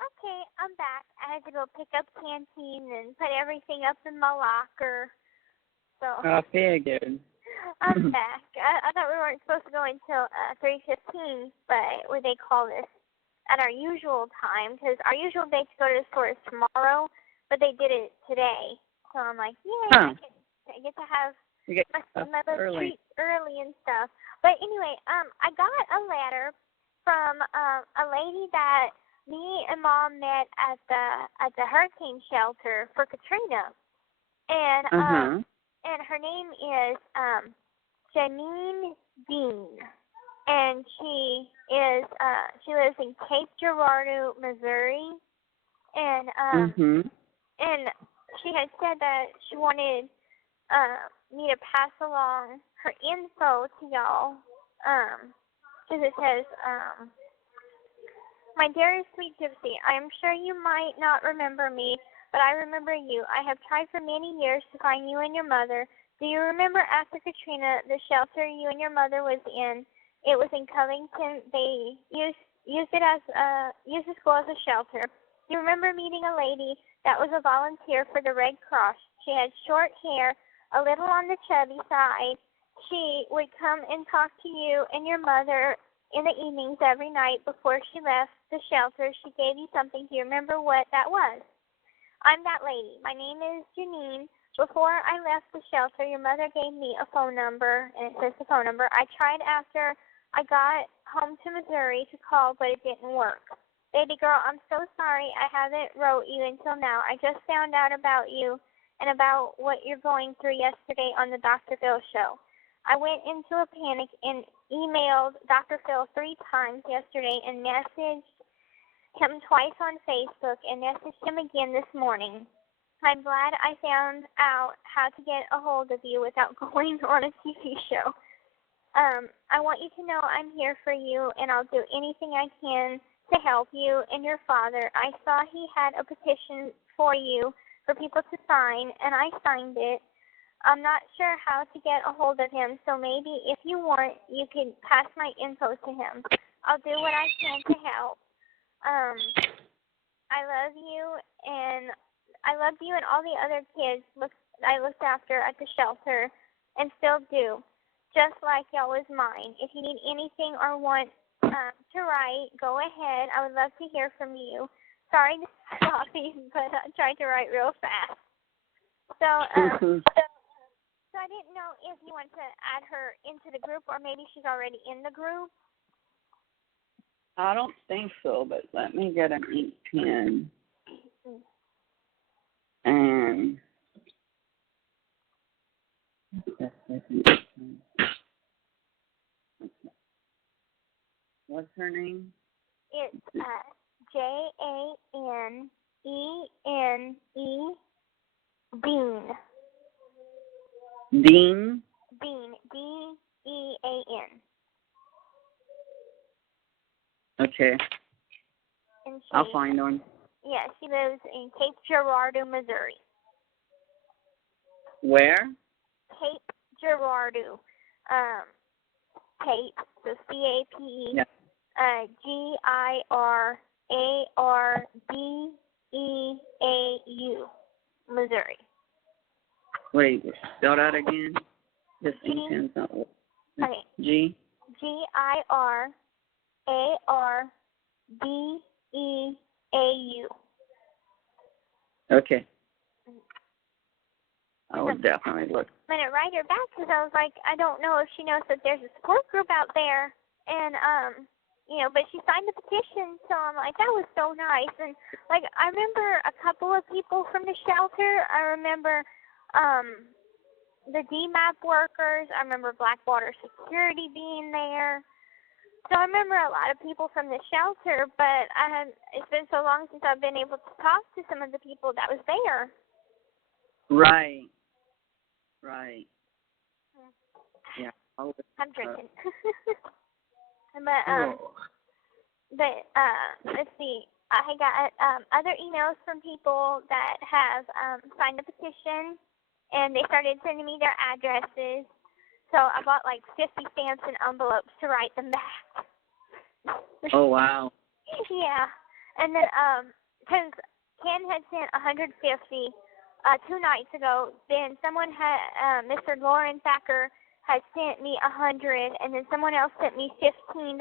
Okay, I'm back. I had to go pick up canteen and put everything up in my locker. So I figured. I'm back. I thought we weren't supposed to go until 3:15, but they called us at our usual time because our usual day to go to the store is tomorrow, but they did it today. So I'm like, I get to have my little treats early and stuff. But anyway, I got a letter from a lady that me and Mom met at the hurricane shelter for Katrina, and her name is Janine Dean, and she lives in Cape Girardeau, Missouri, and and she had said that she wanted me to pass along her info to y'all, because it says, my dearest sweet Gypsy, I am sure you might not remember me, but I remember you. I have tried for many years to find you and your mother. Do you remember after Katrina, the shelter you and your mother was in? It was in Covington. They used the school as a shelter. Do you remember meeting a lady that was a volunteer for the Red Cross? She had short hair, a little on the chubby side. She would come and talk to you and your mother in the evenings every night before she left the shelter. She gave you something. Do you remember what that was? I'm that lady. My name is Janine. Before I left the shelter, your mother gave me a phone number, and it says the phone number. I tried after I got home to Missouri to call, but it didn't work. Baby girl, I'm so sorry I haven't wrote you until now. I just found out about you and about what you're going through yesterday on the Dr. Phil show. I went into a panic and emailed Dr. Phil 3 times yesterday and messaged him twice on Facebook and messaged him again this morning. I'm glad I found out how to get a hold of you without going on a TV show. I want you to know I'm here for you, and I'll do anything I can to help you and your father. I saw he had a petition for you for people to sign, and I signed it. I'm not sure how to get a hold of him, so maybe if you want, you can pass my info to him. I'll do what I can to help. I love you, and I loved you and all the other kids I looked after at the shelter and still do, just like y'all was mine. If you need anything or want to write, go ahead. I would love to hear from you. Sorry to stop you, but I tried to write real fast. So I didn't know if you want to add her into the group, or maybe she's already in the group. I don't think so, but let me get an ink pen. And what's her name? It's Janene. Bean. Dean? Bean. Dean. Okay. And I'll find one. Yeah, she lives in Cape Girardeau, Missouri. Where? Cape Girardeau. Cape, so C-A-P-E. Yeah. Girardeau, Missouri. Wait, spell that again? This G. ink pen's not working. Okay. G? Girardeau. Okay. I will definitely look. I'm going to write her back because I was like, I don't know if she knows that there's a support group out there. And, but she signed the petition, so I'm like, that was so nice. And, like, I remember a couple of people from the shelter. I remember the DMAP workers. I remember Blackwater Security being there. So I remember a lot of people from the shelter, but it's been so long since I've been able to talk to some of the people that was there. Right. Yeah. I'm drinking. But let's see. I got other emails from people that have signed the petition, and they started sending me their addresses. So I bought like 50 stamps and envelopes to write them back. Oh, wow. Yeah. And then, because Ken had sent 150 2 nights ago, then someone had, Mr. Lauren Thacker had sent me 100, and then someone else sent me $15.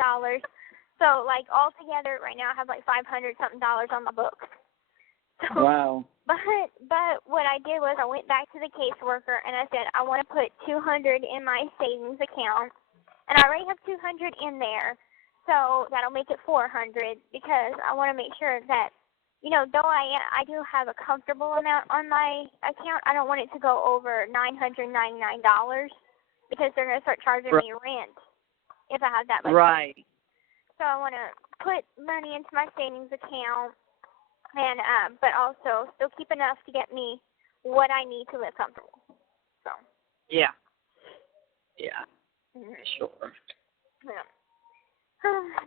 So, like, all together right now I have like $500-something on my books. So, wow. But what I did was I went back to the caseworker and I said, I want to put $200 in my savings account. And I already have $200 in there. So that'll make it $400 because I want to make sure that, though I do have a comfortable amount on my account, I don't want it to go over $999 because they're going to start charging me rent if I have that much. Right. So I want to put money into my savings account. And but also still keep enough to get me what I need to live comfortable. So. Yeah. Sure. Yeah.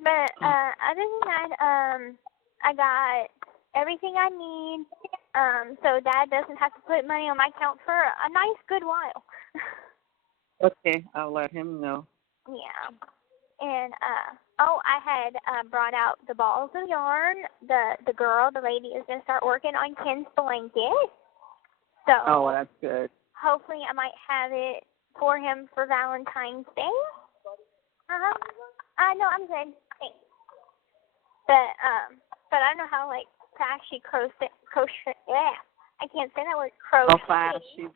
But other than that, I got everything I need. so Dad doesn't have to put money on my account for a nice good while. Okay, I'll let him know. Yeah. And, I had brought out the balls of yarn. The lady, is going to start working on Ken's blanket. So Oh, well, that's good. hopefully I might have it for him for Valentine's Day. No, I'm good. Thanks. But I don't know how, like, fast she crochet. Yeah, I can't say that word. Crochet. How fast she...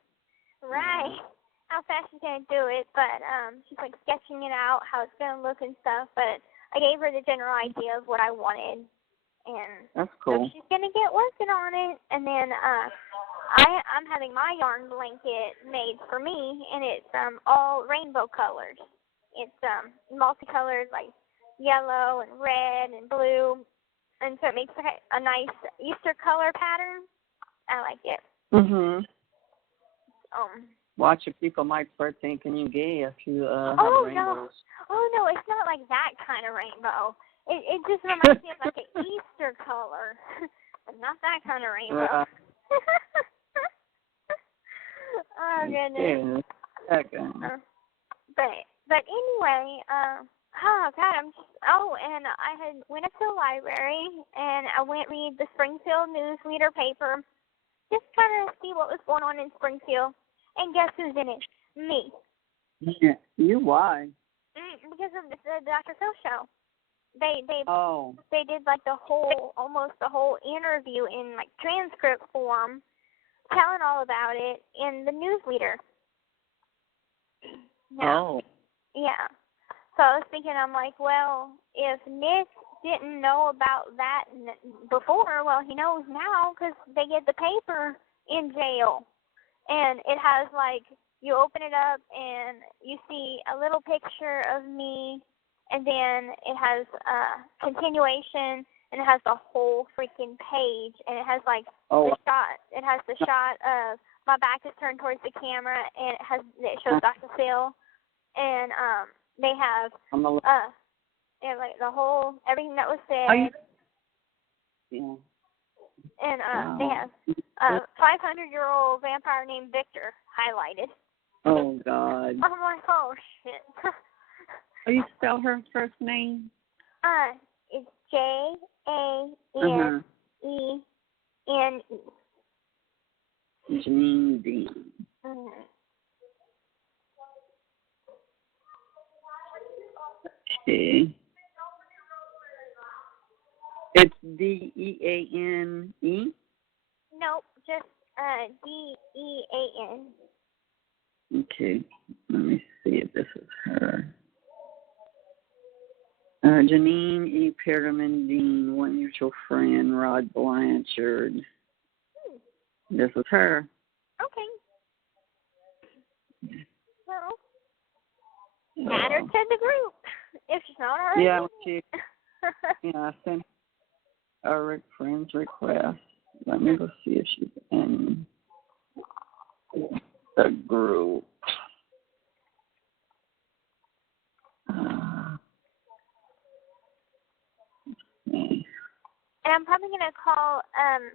Right. How fast she's going to do it, but she's, like, sketching it out, how it's going to look and stuff. But I gave her the general idea of what I wanted. And that's cool. So she's going to get working on it. And then I'm having my yarn blanket made for me, and it's all rainbow colors. It's multicolored, like yellow and red and blue. And so it makes a nice Easter color pattern. I like it. Mhm. Watch if people might start thinking you gay if you have rainbows. No, it's not like that kind of rainbow. It just reminds me of like an Easter color, but not that kind of rainbow. Oh goodness. Yeah. Okay. But anyway, oh God, and I had went up to the library and I went read the Springfield News Leader paper, just kind of see what was going on in Springfield. And guess who's in it? Me. Yeah. You why? Because of the Dr. Phil show. They did like almost the whole interview in like transcript form, telling all about it in the News Leader. Oh. Yeah. So I was thinking, I'm like, well, if Nick didn't know about that before, well, he knows now because they get the paper in jail. And it has, like, you open it up and you see a little picture of me, and then it has continuation, and it has the whole freaking page, and it has, like, the shot. It has the shot of my back is turned towards the camera, and it shows Dr. Phil, and they have, like, the whole, everything that was said. Yeah. And they have a 500-year-old vampire named Victor highlighted. Oh, God. I'm like, oh, shit. How do you spell her first name? It's Janene. Janine Dean. Mm-hmm. Okay. It's D-E-A-N-E? Nope, just D-E-A-N. Okay, let me see if this is her. Janine E. Perriman Dean, one mutual friend, Rod Blanchard. This is her. Okay. Well, add her to the group if she's not already. Yeah, I sent a friend's request. Let me go see if she's in the group. And I'm probably going to call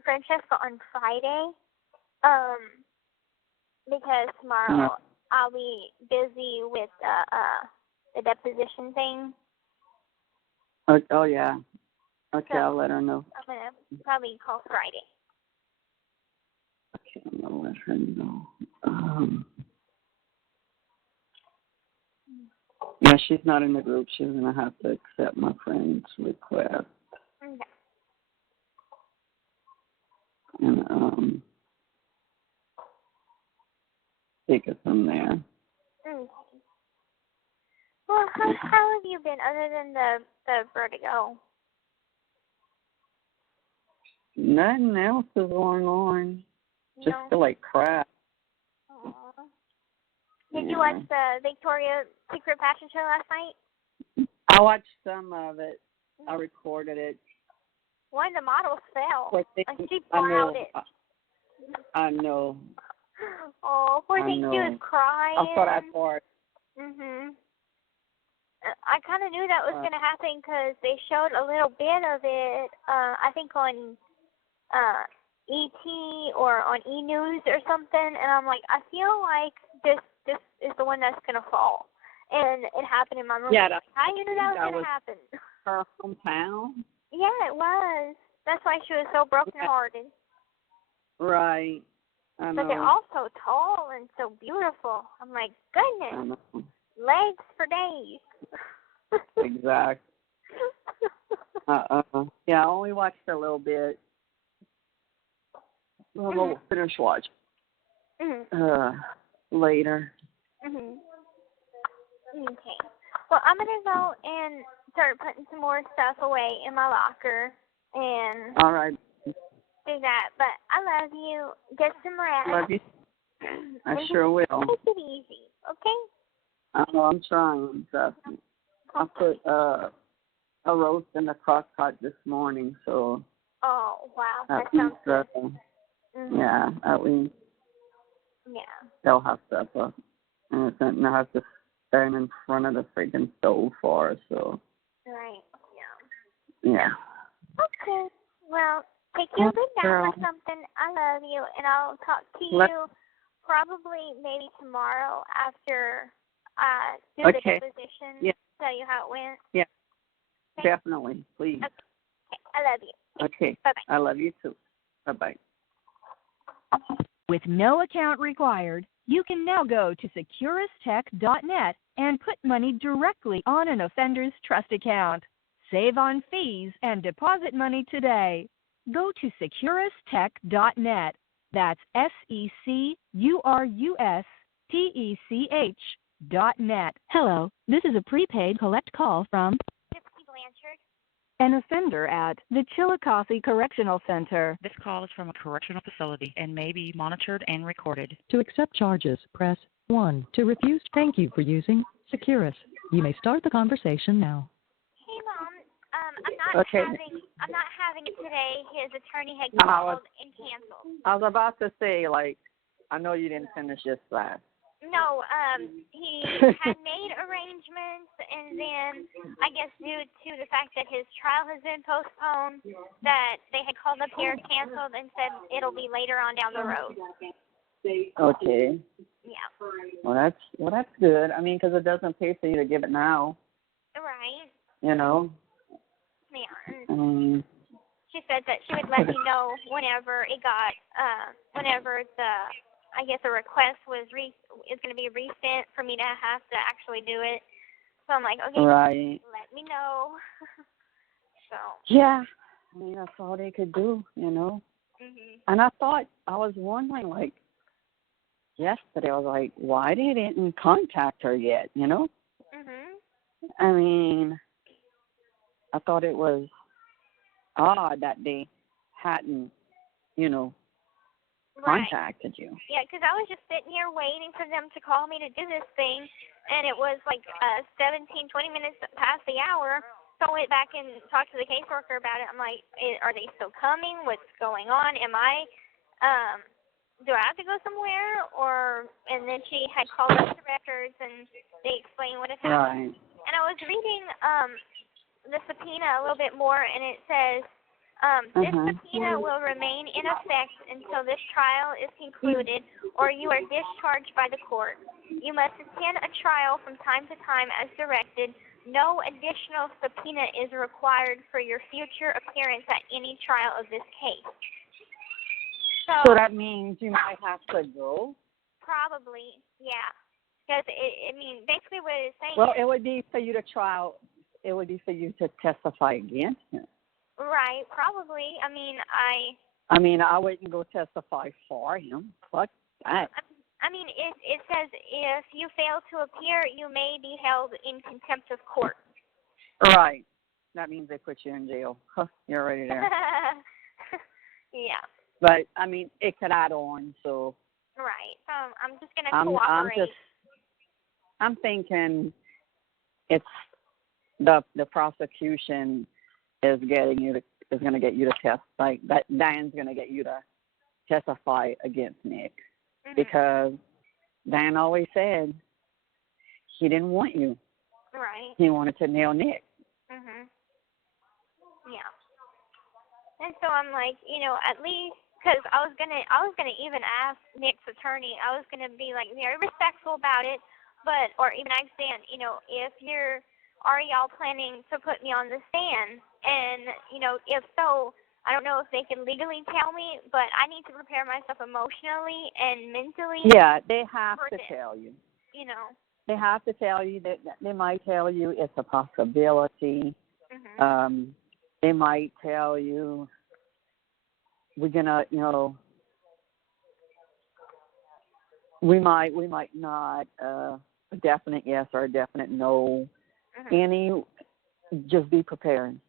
Francesca on Friday because tomorrow I'll be busy with the deposition thing. Oh, yeah. Okay, so I'll let her know. I'm going to probably call Friday. Okay, I'm going to let her know. Yeah, she's not in the group. She's going to have to accept my friend's request. Okay. And take it from there. Okay. Well, how have you been other than the vertigo? Nothing else is going on. Just feel like crap. Aww. Did you watch the Victoria's Secret Fashion Show last night? I watched some of it. I recorded it. One of the models fell. And she I plowed it. I know. Oh, poor thing, she was crying. I saw that part. Mhm. I kind of knew that was going to happen because they showed a little bit of it. I think on ET or on E News or something, and I'm like, I feel like this is the one that's gonna fall, and it happened in my room. Yeah, I knew that was gonna happen. her hometown. Yeah, it was. That's why she was so brokenhearted. Right. I know. But they're all so tall and so beautiful. I'm like, I goodness, know. legs for days. Exactly. Yeah, I only watched a little bit. We'll finish watch later. Okay. Well, I'm gonna go and start putting some more stuff away in my locker and All right. do that. But I love you. Get some rest. Love you. I sure will. Take it easy, okay? I know I'm trying. Trust me. I put a roast in the crock pot this morning, so. Oh wow, that at sounds good. least, yeah, at least Yeah. they'll have supper, and I have to stand in front of the freaking stove for it, so. Right. Yeah. Yeah. Okay. Well, take you a good nap or Girl. something. I love you, and I'll talk to you probably maybe tomorrow after I do the deposition. Yeah. Tell you how it went. Yeah. Okay. Definitely, please. Okay. I love you. Okay. Bye-bye. I love you too. Bye-bye. With no account required, you can now go to securistech.net and put money directly on an offender's trust account. Save on fees and deposit money today. Go to securistech.net. That's SECURUSTECH.net. Hello, this is a prepaid collect call from Gypsy Blanchard. an offender at the Chillicothe Correctional Center. This call is from a correctional facility and may be monitored and recorded. To accept charges, press 1. To refuse, thank you for using Securus. You may start the conversation now. Hey, Mom. I'm not having it today. His attorney had called and canceled. I was about to say, I know you didn't finish this class. No, he had made arrangements, and then I guess due to the fact that his trial has been postponed, that they had called up here, canceled, and said it'll be later on down the road. Okay. Yeah. Well, that's good. I mean, because it doesn't pay for you to give it now. Right. You know. Yeah. She said that she would let me know whenever it got, whenever I guess a request is going to be resent for me to have to actually do it. So I'm like, okay, right. Let me know. So. Yeah. I mean, that's all they could do, you know. And I was wondering, yesterday, I was like, why they didn't contact her yet, you know? I mean, I thought it was odd that they hadn't, contacted you. Yeah, because I was just sitting here waiting for them to call me to do this thing, and it was 17, 20 minutes past the hour. So I went back and talked to the caseworker about it. I'm like, are they still coming? What's going on? Do I have to go somewhere? And then she had called up the records, and they explained what had happened. Right. And I was reading the subpoena a little bit more, and it says, this subpoena will remain in effect until this trial is concluded or you are discharged by the court. You must attend a trial from time to time as directed. No additional subpoena is required for your future appearance at any trial of this case. So that means you might have to go? Probably, yeah. Because, basically what it's saying Well, it would be for you to testify against him. Right, probably. I wouldn't go testify for him. Fuck that. It says if you fail to appear, you may be held in contempt of court. Right. That means they put you in jail. Huh, you're already there. Yeah. But, it could add on, so. Right. I'm just going to cooperate. I'm thinking it's the prosecution is going to get you to test, that Dan's going to get you to testify against Nick. Because Dan always said he didn't want you. Right. He wanted to nail Nick. Yeah. And so I'm like, at least Because I was gonna even ask Nick's attorney. I was gonna be like very respectful about it, but or even ask Dan, if are y'all planning to put me on the stand? And if so, I don't know if they can legally tell me, but I need to prepare myself emotionally and mentally. Yeah, they have to tell you. They have to tell you that they might tell you it's a possibility. Mhm. They might tell you we're gonna, we might not a definite yes or a definite no. Mhm. Just be prepared.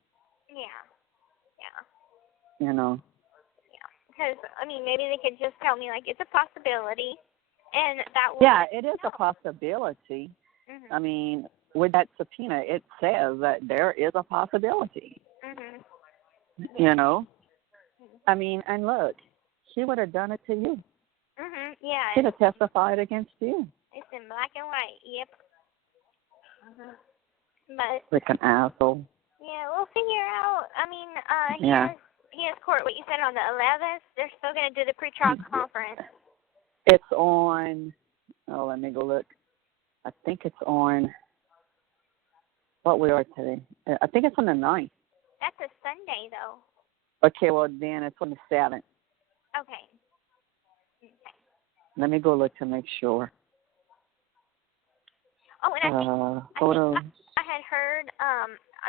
Yeah. Yeah. Because maybe they could just tell me like it's a possibility, and that will. Yeah, it is a possibility. Mhm. With that subpoena, it says that there is a possibility. Mhm. And look, she would have done it to you. Mhm. Yeah. She'd have testified against you. It's in black and white. Yep. But. Like an asshole. Yeah, we'll figure out. Here's court. What you said on the 11th, they're still going to do the pretrial conference. It's on. Oh, let me go look. I think it's on. What we are today? I think it's on the 9th. That's a Sunday, though. Okay, well then it's on the 7th. Okay. Let me go look to make sure. Oh, and I had heard.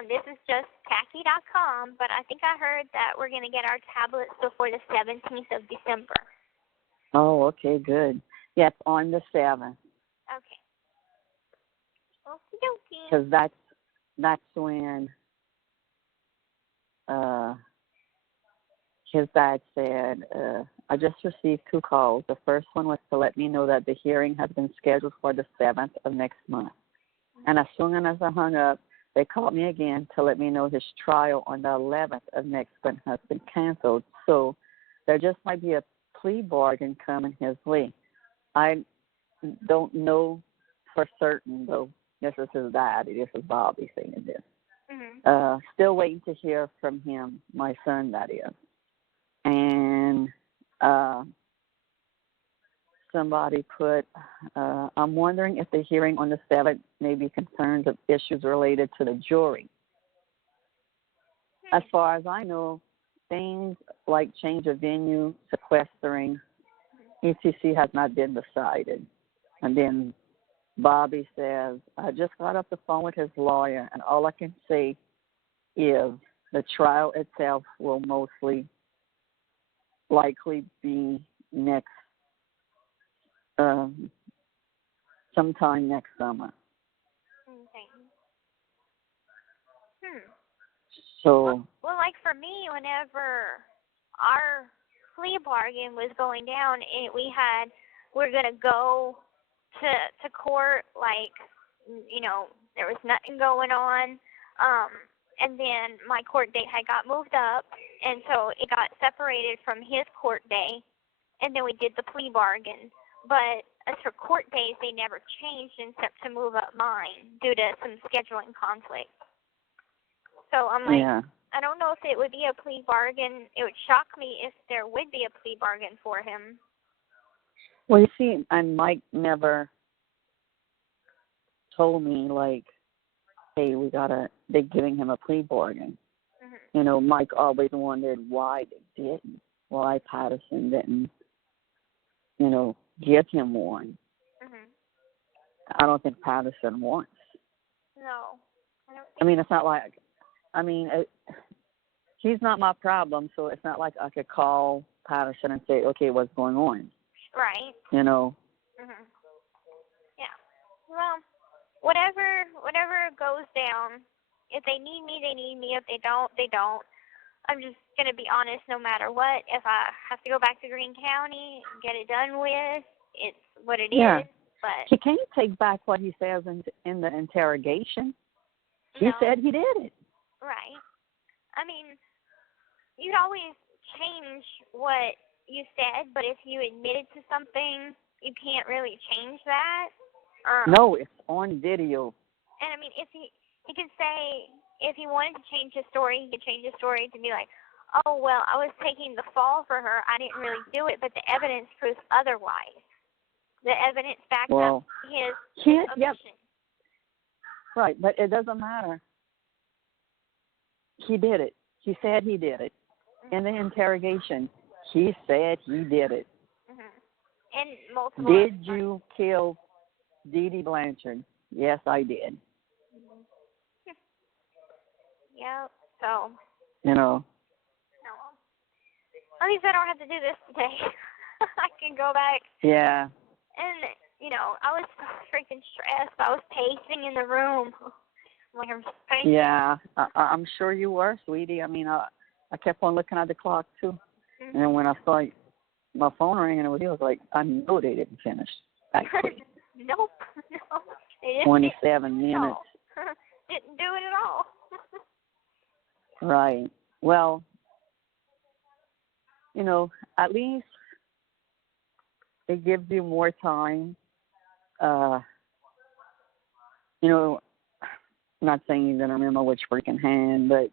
This is just tacky.com, but I think I heard that we're going to get our tablets before the 17th of December. Oh, okay, good. Yeah, it's on the 7th. Okay. Okie dokie. Because that's when his dad said, I just received 2 calls. The first one was to let me know that the hearing has been scheduled for the 7th of next month. And as soon as I hung up, they called me again to let me know his trial on the 11th of next month has been canceled. So there just might be a plea bargain coming his way. I don't know for certain, though. This is his dad. This is Bobby saying this. Mhm. Still waiting to hear from him, my son, that is. And somebody put, I'm wondering if the hearing on the 7th may be concerns of issues related to the jury. As far as I know, things like change of venue, sequestering, ECC has not been decided. And then Bobby says, I just got off the phone with his lawyer, and all I can say is the trial itself will mostly likely be next, sometime next summer. Okay. So. Well, like for me, whenever our plea bargain was going down, we're gonna go to court, like, there was nothing going on, and then my court date had got moved up, and so it got separated from his court day, and then we did the plea bargain. But as for court days, they never changed except to move up mine due to some scheduling conflict. So I'm like, yeah. I don't know if it would be a plea bargain. It would shock me if there would be a plea bargain for him. Well, you see, and Mike never told me, like, hey, they're giving him a plea bargain. Mm-hmm. Mike always wondered why they didn't, why Patterson didn't, give him one. Mm-hmm. I don't think Patterson wants. No. I don't think it's not like, he's not my problem, so it's not like I could call Patterson and say, okay, what's going on? Right. Mhm. Yeah. Well, whatever goes down, if they need me, they need me. If they don't, they don't. I'm just going to be honest no matter what. If I have to go back to Greene County and get it done with, it's what it is. But he can't take back what he says in the interrogation. He said he did it. Right. You'd always change what you said, but if you admitted to something, you can't really change that. No, it's on video. And if he could say, if he wanted to change his story, he could change his story to be like, oh, well, I was taking the fall for her. I didn't really do it, but the evidence proves otherwise. The evidence backs up his omission. Yep. Right, but it doesn't matter. He did it. He said he did it. In the interrogation, he said he did it. And multiple. Did you kill Dee Dee Blanchard? Yes, I did. Yep. So. You know. At least I don't have to do this today. I can go back. Yeah. And, you know, I was so freaking stressed. I was pacing in the room. Like I'm pacing. Yeah, I'm sure you were, sweetie. I mean, I kept on looking at the clock, too. Mm-hmm. And when I saw my phone ringing, and it was like, I know they didn't finish that quick. Nope. No. 27 minutes. No. Didn't do it at all. Right. Well, you know, at least it gives you more time. You know, not saying you're gonna remember which freaking hand, but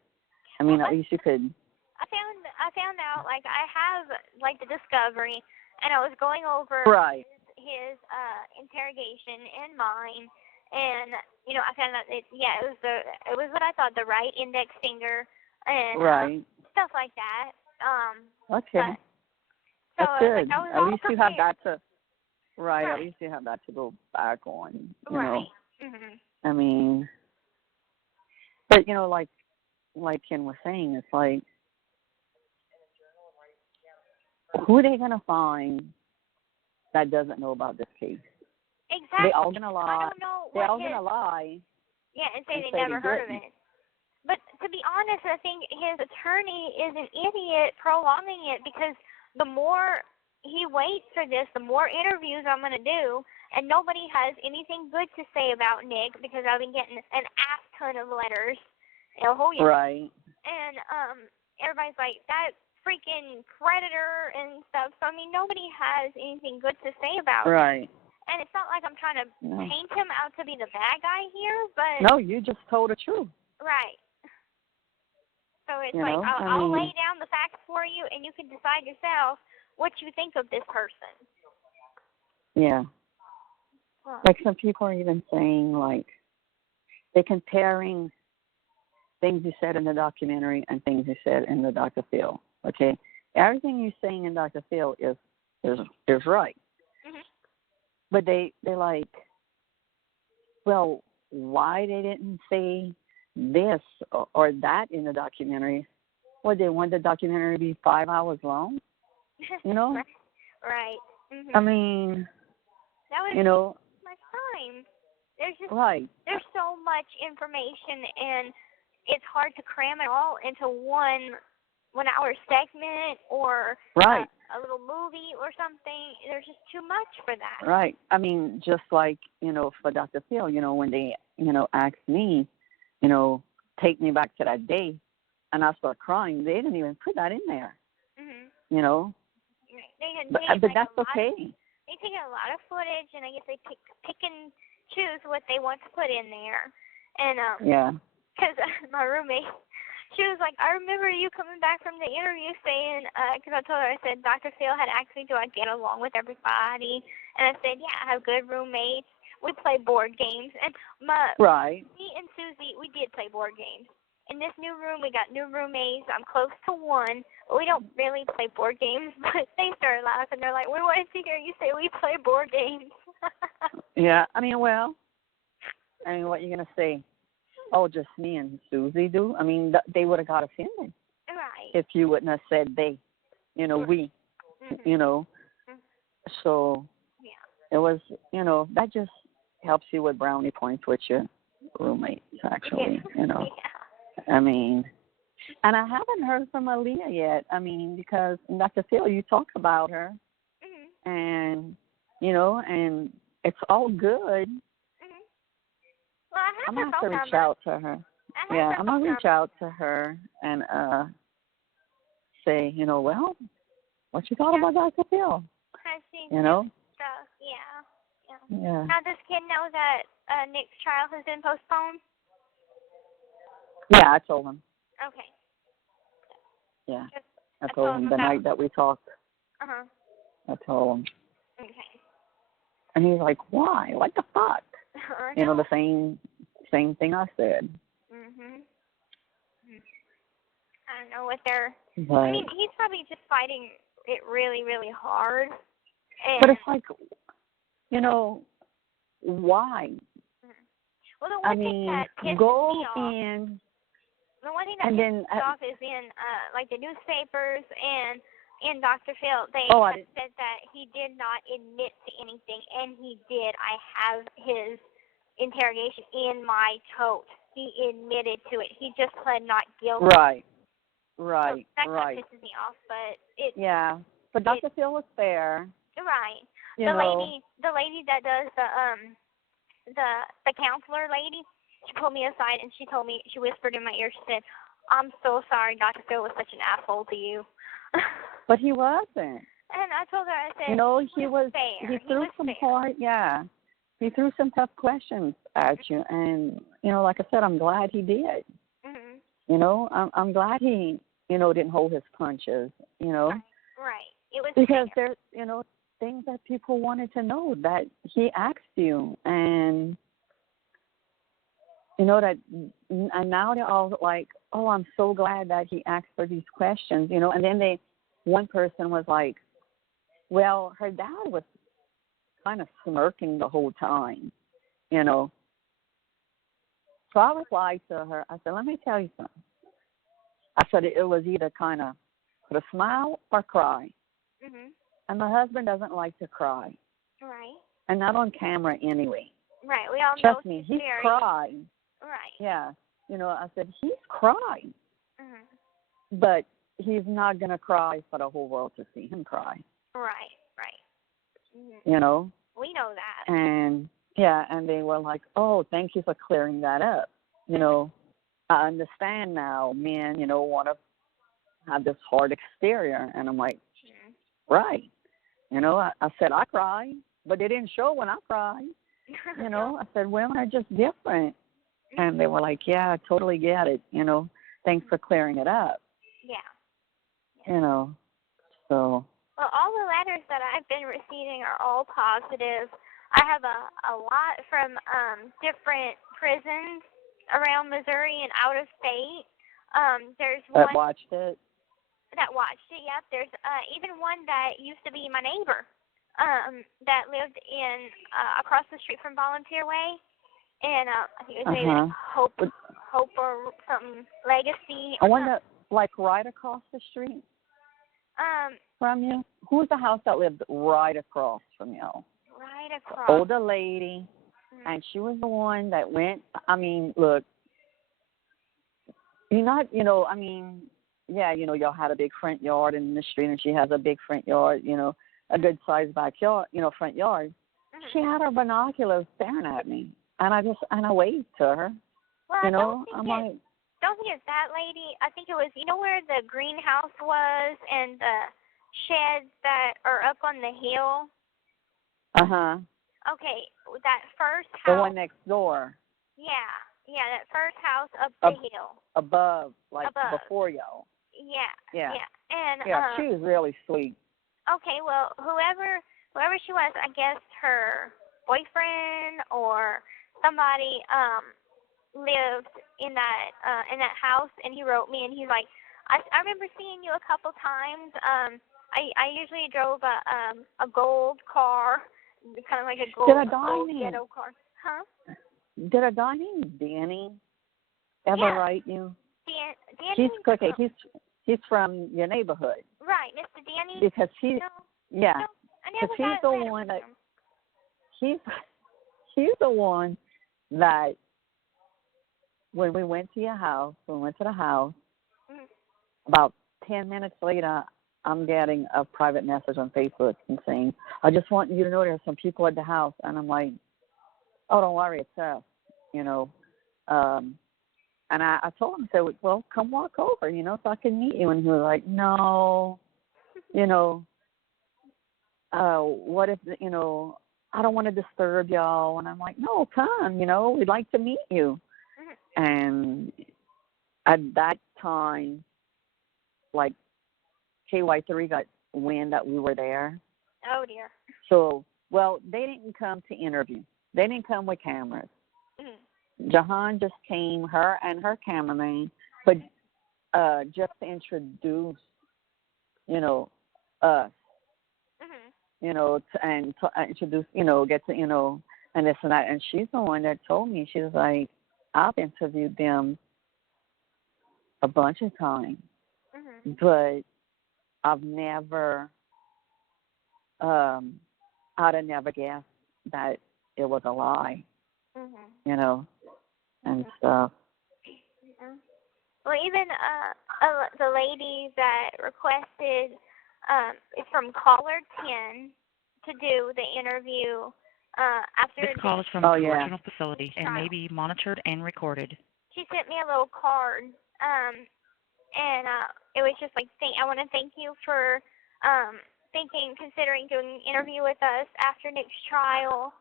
I mean, at least you could. I found out, like, I have, like, the discovery, and I was going over his interrogation and mine, and, you know, I found out it was what I thought, the right index finger, and stuff like that. Okay. That's good. Like, at least you have that to. Right. At least you have that to go back on. You right. know. Mm-hmm. I mean, but you know, like Ken was saying, it's like, who are they gonna find that doesn't know about this case? Exactly. They all gonna lie. I don't know. They're all gonna lie. Yeah, and say they never heard of it. But to be honest, I think his attorney is an idiot prolonging it, because the more he waits for this, the more interviews I'm going to do, and nobody has anything good to say about Nick, because I've been getting an ass ton of letters. Right. And everybody's like, that freaking predator and stuff. So, I mean, nobody has anything good to say about him. Right. And it's not like I'm trying to paint him out to be the bad guy here, but... No, you just told the truth. Right. So it's you like, know, I'll lay down the facts for you, and you can decide yourself what you think of this person. Yeah. Like, some people are even saying, like, they're comparing things you said in the documentary and things you said in the Dr. Phil. Okay? Everything you're saying in Dr. Phil is right. Mm-hmm. But they're like, well, why they didn't say this or that in the documentary? What, they want the documentary to be 5 hours long? You know? Right. Mm-hmm. I mean, that would you know, much time. There's just there's so much information, and it's hard to cram it all into one 1 hour segment or a little movie or something. There's just too much for that. Right. I mean, just like, you know, for Dr. Phil, you know, when they, you know, asked me, you know, take me back to that day, and I started crying, they didn't even put that in there. Mm-hmm. You know? But that's okay. They take a lot of footage, and I guess they pick and choose what they want to put in there. And because my roommate, she was like, I remember you coming back from the interview saying, because I told her, I said, Dr. Phil had asked me, do I get along with everybody? And I said, yeah, I have good roommates. We play board games. And me and Susie, we did play board games. In this new room, we got new roommates. I'm close to one, but we don't really play board games. But they started laughing. They're like, we wanted to hear you say we play board games. Yeah, I mean, what are you going to say? Oh, just me and Susie do? I mean, they would have got offended. Right. If you wouldn't have said they, you know, we, you know. So it was, you know, that just helps you with brownie points with your roommates, actually, you know. Yeah. I mean, and I haven't heard from Aaliyah yet. I mean, because Dr. Phil, you talk about her, and, you know, and it's all good. Well, I'm going to have to reach out to her. I'm going to reach out to her and say, you know, well, what you thought about Dr. Phil? You know? Yeah. Now, does kid know that Nick's trial has been postponed? Yeah, I told him. Okay. Yeah. Just, I told him the night that we talked. Uh-huh. I told him. Okay. And he's like, why? What the fuck? You know, the same thing I said. Mhm. I don't know what they're. But, I mean, he's probably just fighting it really, really hard. And, but it's like, you know, why? Well, the one thing that pisses go me off, in. The one thing that pisses me off is in like the newspapers and in Dr. Phil, they have said that he did not admit to anything, and he did. I have his interrogation in my tote. He admitted to it. He just pled not guilty. Right. So that kind of pisses me off, but it. Yeah, but Dr. Phil was fair. Right. The lady that does the counselor lady, she pulled me aside and she told me, she whispered in my ear, she said, "I'm so sorry Dr. Phil was such an asshole to you." But he wasn't. And I told her, I said, he was fair. He threw some hard, he threw some tough questions at you, and like I said, I'm glad he did. Mhm. I'm glad he, didn't hold his punches. Right. It was because fair. there's, things that people wanted to know that he asked you, and that, and now they're all like, "Oh, I'm so glad that he asked for these questions," and then one person was like, "Well, her dad was kind of smirking the whole time, So I replied to her, I said, "Let me tell you something." I said it was either kind of put a smile or cry. Mhm. And my husband doesn't like to cry. Right. And not on camera anyway. Right. We all know. Trust me, he's cried. Right. Yeah. I said, he's cried. Mhm. But he's not going to cry for the whole world to see him cry. Right. Right. Mhm. We know that. And, and they were like, "Oh, thank you for clearing that up. I understand now men, want to have this hard exterior." And I'm like, right. I said, I cried, but they didn't show when I cried. I said, women are just different. And they were like, "Yeah, I totally get it. Thanks for clearing it up." Yeah. So. Well, all the letters that I've been receiving are all positive. I have a lot from different prisons around Missouri and out of state. There's one that watched it. Yep. There's even one that used to be my neighbor, that lived in across the street from Volunteer Way, and I think it was maybe Hope or something Legacy. I wonder, like right across the street from you. Who's the house that lived right across from you? Right across. Older lady, and she was the one that went. I mean, look, you're not. Y'all had a big front yard in the street, and she has a big front yard, a good sized backyard, front yard. Mm-hmm. She had her binoculars staring at me, and I waved to her. Well, I'm like, don't think it's that lady. I think it was, where the greenhouse was and the sheds that are up on the hill. Okay, that first house. The one next door. Yeah, that first house up the hill. Above, before y'all. Yeah. And she was really sweet. Okay, well, whoever she was, I guess her boyfriend or somebody lived in that house, and he wrote me, and he's like, I remember seeing you a couple times. I usually drove a gold car, kind of like a gold ghetto car. Huh? Did a guy named Danny ever write you? Danny. He's from your neighborhood. Right, Mr. Danny. Because he's the one that he's the one that when we went to the house, about 10 minutes later, I'm getting a private message on Facebook and saying, "I just want you to know there's some people at the house." And I'm like, "Oh, don't worry, it's us," And I told him, I said, "Well, come walk over, so I can meet you." And he was like, "No, what if, I don't want to disturb y'all." And I'm like, "No, come, we'd like to meet you." And at that time, like KY3 got wind that we were there. Oh dear. So, well, they didn't come to interview. They didn't come with cameras. Jahan just came, her and her cameraman, but just to introduce, us, to introduce, get to, and this and that. And she's the one that told me, she was like, I've interviewed them a bunch of times, but I've never, I'd have never guessed that it was a lie, and stuff. Well, even the lady that requested from caller 10 to do the interview after This call is from a correctional facility and may be monitored and recorded. She sent me a little card, and it was just like, I want to thank you for considering doing an interview with us after Nick's trial.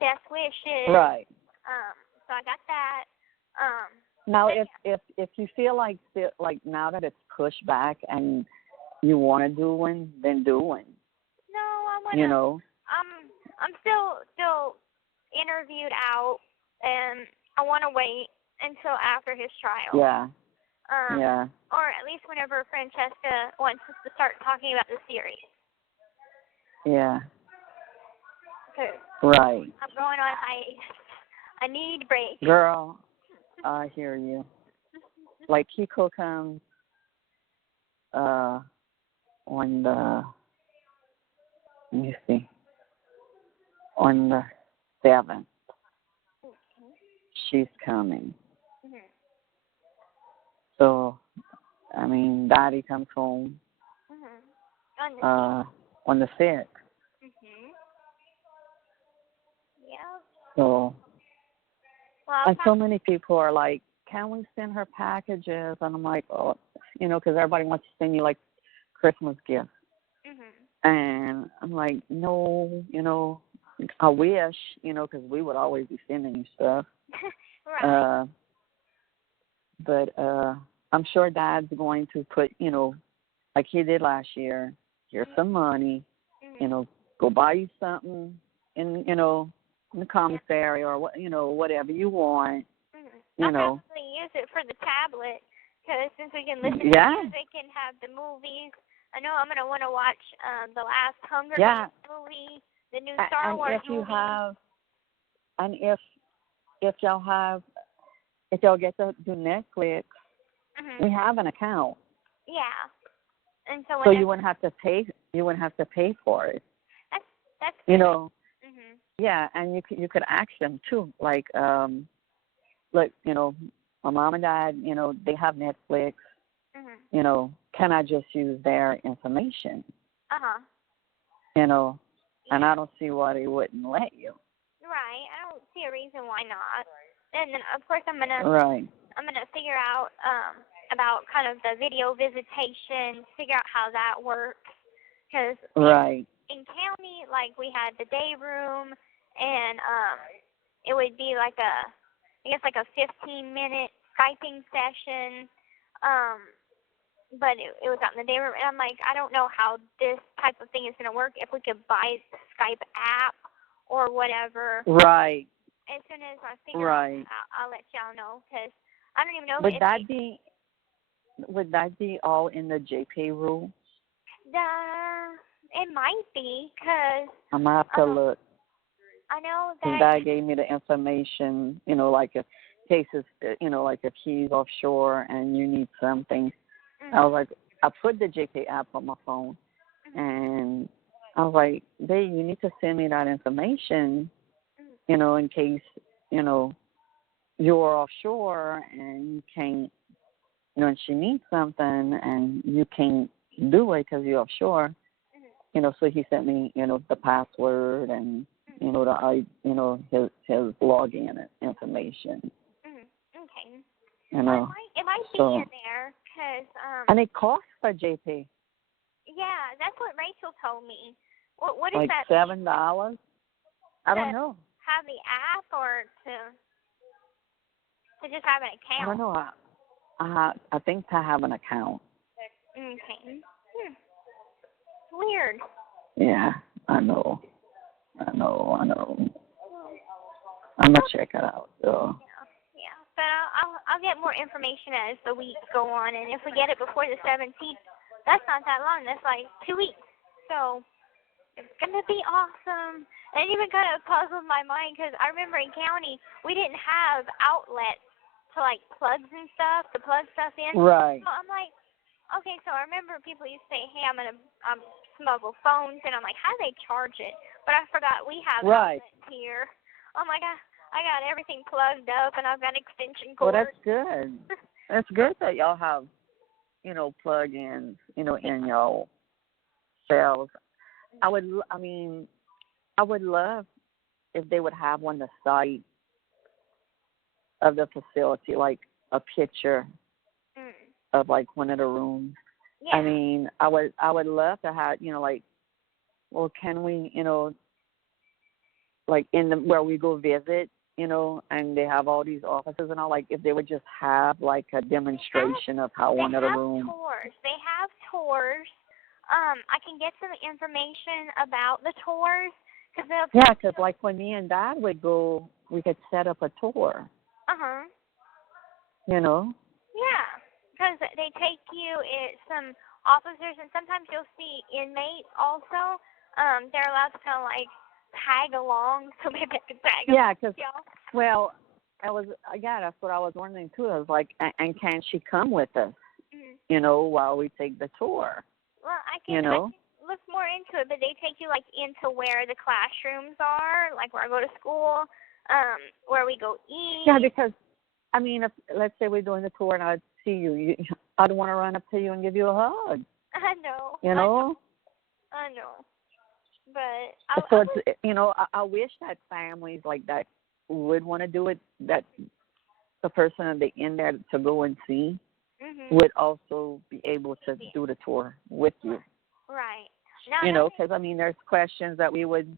Best wishes. Right. So I got that. Now, if you feel like now that it's pushed back and you want to do one, then do one. No, I want to. I'm still interviewed out, and I want to wait until after his trial. Yeah. Yeah. Or at least whenever Francesca wants us to start talking about the series. Yeah. Okay. Right. I'm going on hiatus. I need break. Girl, I hear you. Like Kiko comes on the, let me see, on the 7th. She's coming. So, I mean, Daddy comes home on the 6th. Yeah. So, well, and so many people are like, can we send her packages? And I'm like, oh, because everybody wants to send you, like, Christmas gifts. And I'm like, no, I wish, because we would always be sending you stuff. Right. But I'm sure Dad's going to put, like he did last year, here's some money, go buy you something in, in the commissary or what, whatever you want, I'll probably use it for the tablet, because since we can listen to music and have the movies, I know I'm gonna want to watch the last Hunger Games movie, the new Star Wars movie. And if y'all get to do Netflix, we have an account. Yeah. And so you wouldn't have to pay. You wouldn't have to pay for it. That's good. Yeah, and you could ask them too. Like, look, my mom and dad, they have Netflix. Can I just use their information? And I don't see why they wouldn't let you. Right. I don't see a reason why not. And then of course I'm gonna figure out about kind of the video visitation, figure out how that works, because in county, like, we had the day room, and it would be like a 15-minute Skyping session, but it was out in the day room, and I'm like, I don't know how this type of thing is going to work, if we could buy the Skype app or whatever. Right. As soon as I figure it out, I'll let y'all know, because I don't even know would that be all in the JP rules? It might be, because I'm going to have to look. I know that Dad gave me the information, like if cases, like if he's offshore and you need something. I was like, I put the JP app on my phone, and I was like, babe, you need to send me that information, in case, you're offshore and you can't, and she needs something and you can't do it because you're offshore. So he sent me, the password and, his login information. Okay. It might be in there, because and it costs for JP. Yeah, that's what Rachel told me. What is like that? $7? I don't know. Have the app, or to just have an account? I don't know. I think to have an account. Okay. Weird. Yeah, I know. I'm gonna check it out. So. Yeah. But I'll get more information as the weeks go on, and if we get it before the 17th, that's not that long. That's like 2 weeks. So it's gonna be awesome. And it even kind of puzzled my mind because I remember in county we didn't have outlets to like plugs and stuff to plug stuff in. Right. So I'm like, okay. So I remember people used to say, "Hey, I'm gonna smuggle phones," and I'm like, "How do they charge it?" But I forgot we have outlets here. Oh my God. I got everything plugged up, and I've got extension cords. Well, that's good. That's good that y'all have, plug-ins, in your cells. I would love if they would have on the site of the facility, like a picture of like one of the rooms. Yeah. I mean, I would love to have, well, can we, like where we go visit, and they have all these offices and all, like if they would just have like a demonstration of how one of the rooms. They have tours. I can get some information about the tours. Because like when me and Dad would go, we could set up a tour. Uh-huh. Yeah, because they take you some officers, and sometimes you'll see inmates also. They're allowed to kind of like tag along, so maybe I could tag along. Yeah, because, well, that's what I was wondering too. I was like, and can she come with us, while we take the tour? Well, I can look more into it, but they take you like into where the classrooms are, like where I go to school, where we go eat. Yeah, because, I mean, if let's say we're doing the tour and I'd see you, I'd want to run up to you and give you a hug. I know. I know. But I wish that families like that would want to do it. That the person at the end there to go and see would also be able to do the tour with you. Right. Because I mean, there's questions that we would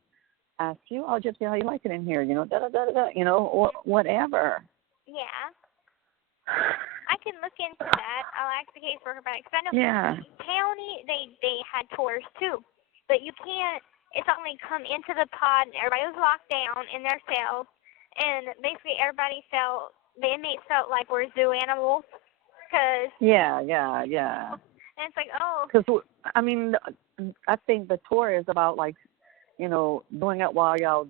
ask you. Oh, Gypsy, how you like it in here? Or whatever. Yeah. I can look into that. I'll ask the caseworker about it. Because I know in county they had tours too, but you can't. It's only come into the pod, and everybody was locked down in their cells, and basically the inmates felt like we're zoo animals. Yeah. And it's like, oh. Because, I mean, I think the tour is about, like, doing it while y'all,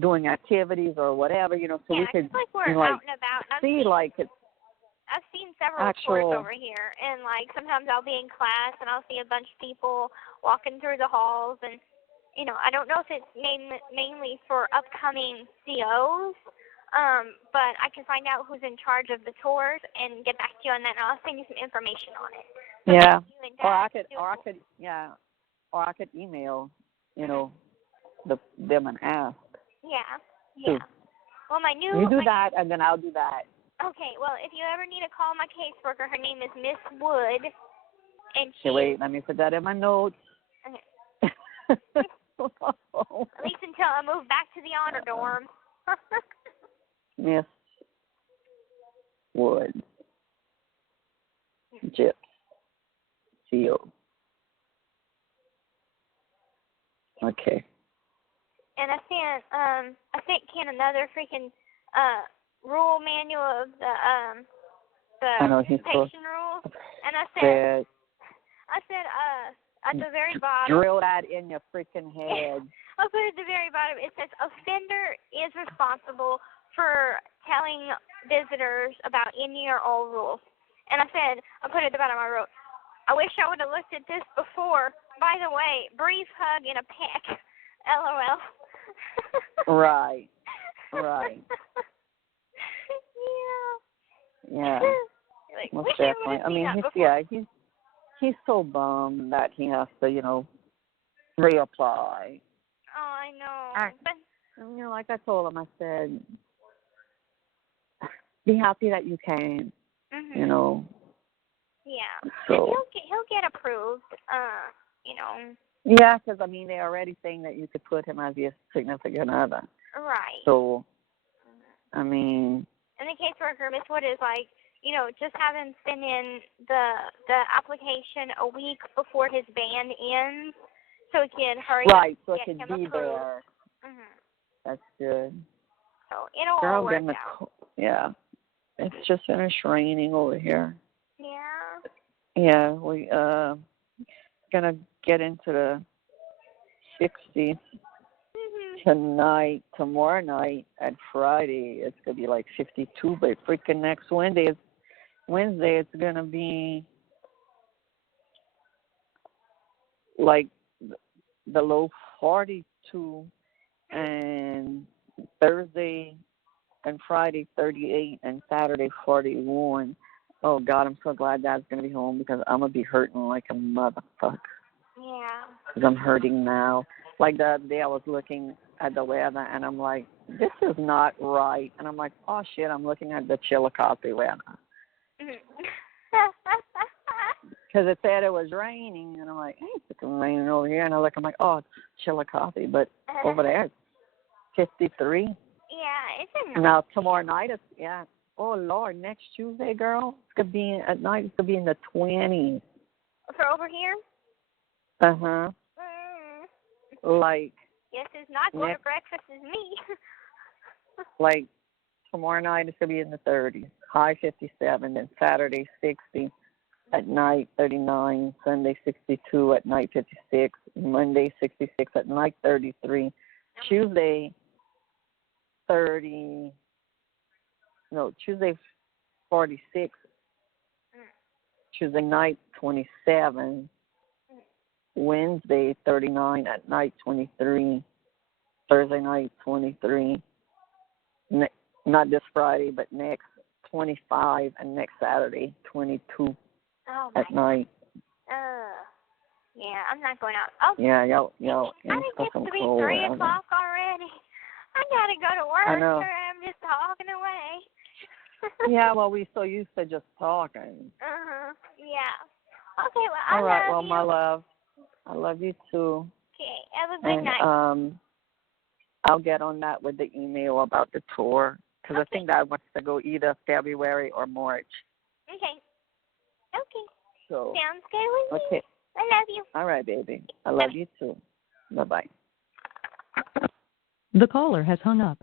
doing activities or whatever, so we could, like we're out and about. See, like, it's I've seen several tours over here, and, like, sometimes I'll be in class, and I'll see a bunch of people walking through the halls, and, I don't know if it's mainly for upcoming COs, but I can find out who's in charge of the tours and get back to you on that, and I'll send you some information on it. Yeah, or I could email, them and ask. Yeah. Well, you do that, and then I'll do that. Okay, well, if you ever need to call my caseworker, her name is Miss Wood, and she... Okay, wait, let me put that in my notes. Okay. At least until I move back to the honor dorm. Miss Wood. Gypsy. Okay. And I sent Ken another freaking rule manual of the patient rules, and I said at the very bottom. Drill that in your freaking head. I'll put it at the very bottom. It says offender is responsible for telling visitors about any or all rules. And I put it at the bottom. I wrote, I wish I would have looked at this before. By the way, brief hug and a peck. LOL. Right. Yeah. Like, most definitely. I mean, he's so bummed that he has to, reapply. Oh, I know. But like I told him, I said, be happy that you came. Yeah. So and he'll get approved. Yeah, because I mean, they're already saying that you could put him as your significant other. Right. So, I mean. And the caseworker, Miss Wood, is like, just have him send in the application a week before his ban ends, so he can hurry up Right, so and it get could him be approved. there. Mhm. That's good. So it'll Girl, all work getting out. yeah. It's just finished raining over here. Yeah. Yeah, we gonna get into the 60s Mhm. tonight. Tomorrow night and Friday it's gonna be like 52, but freaking next Wednesday it's gonna be like the low 42, and Thursday and Friday 38, and Saturday 41. Oh God, I'm so glad Dad's gonna be home because I'm gonna be hurting like a motherfucker. Yeah. Because I'm hurting now. Like the other day I was looking at the weather and I'm like, this is not right. And I'm like, oh shit, I'm looking at the Chillicothe weather. Mhm. Because it said it was raining, and I'm like, hey, it's raining over here. And I look, I'm like, oh, it's Chillicothe, but over there it's 53. Yeah, it's a nice. Now tomorrow night it's Oh Lord, next Tuesday, girl, it's gonna be at night. It's gonna be in the 20s. For over here? Mm. Like. Yes, it's not going to breakfast as me. Like tomorrow night it's gonna be in the 30s, high 57, and Saturday 60, at night 39, Sunday 62, at night 56, Monday 66, at night 33, Tuesday 46, Tuesday night 27, Wednesday 39, at night 23, Thursday night 23, not this Friday, but next 25, and next Saturday 22 at night. Yeah, I'm not going out. Oh, Yeah, yo. I think it's to be 3 o'clock already. I gotta go to work. I know. Or I'm just talking away. Yeah, well, we so used to just talking. Yeah. Okay, well, All right, well, you. my love, I love you too. Okay, have a good night. I'll get on that with the email about the tour, because I think that wants to go either February or March. Okay. So. Sounds good with me. Okay. I love you. All right, baby. I love you too. Bye-bye. The caller has hung up.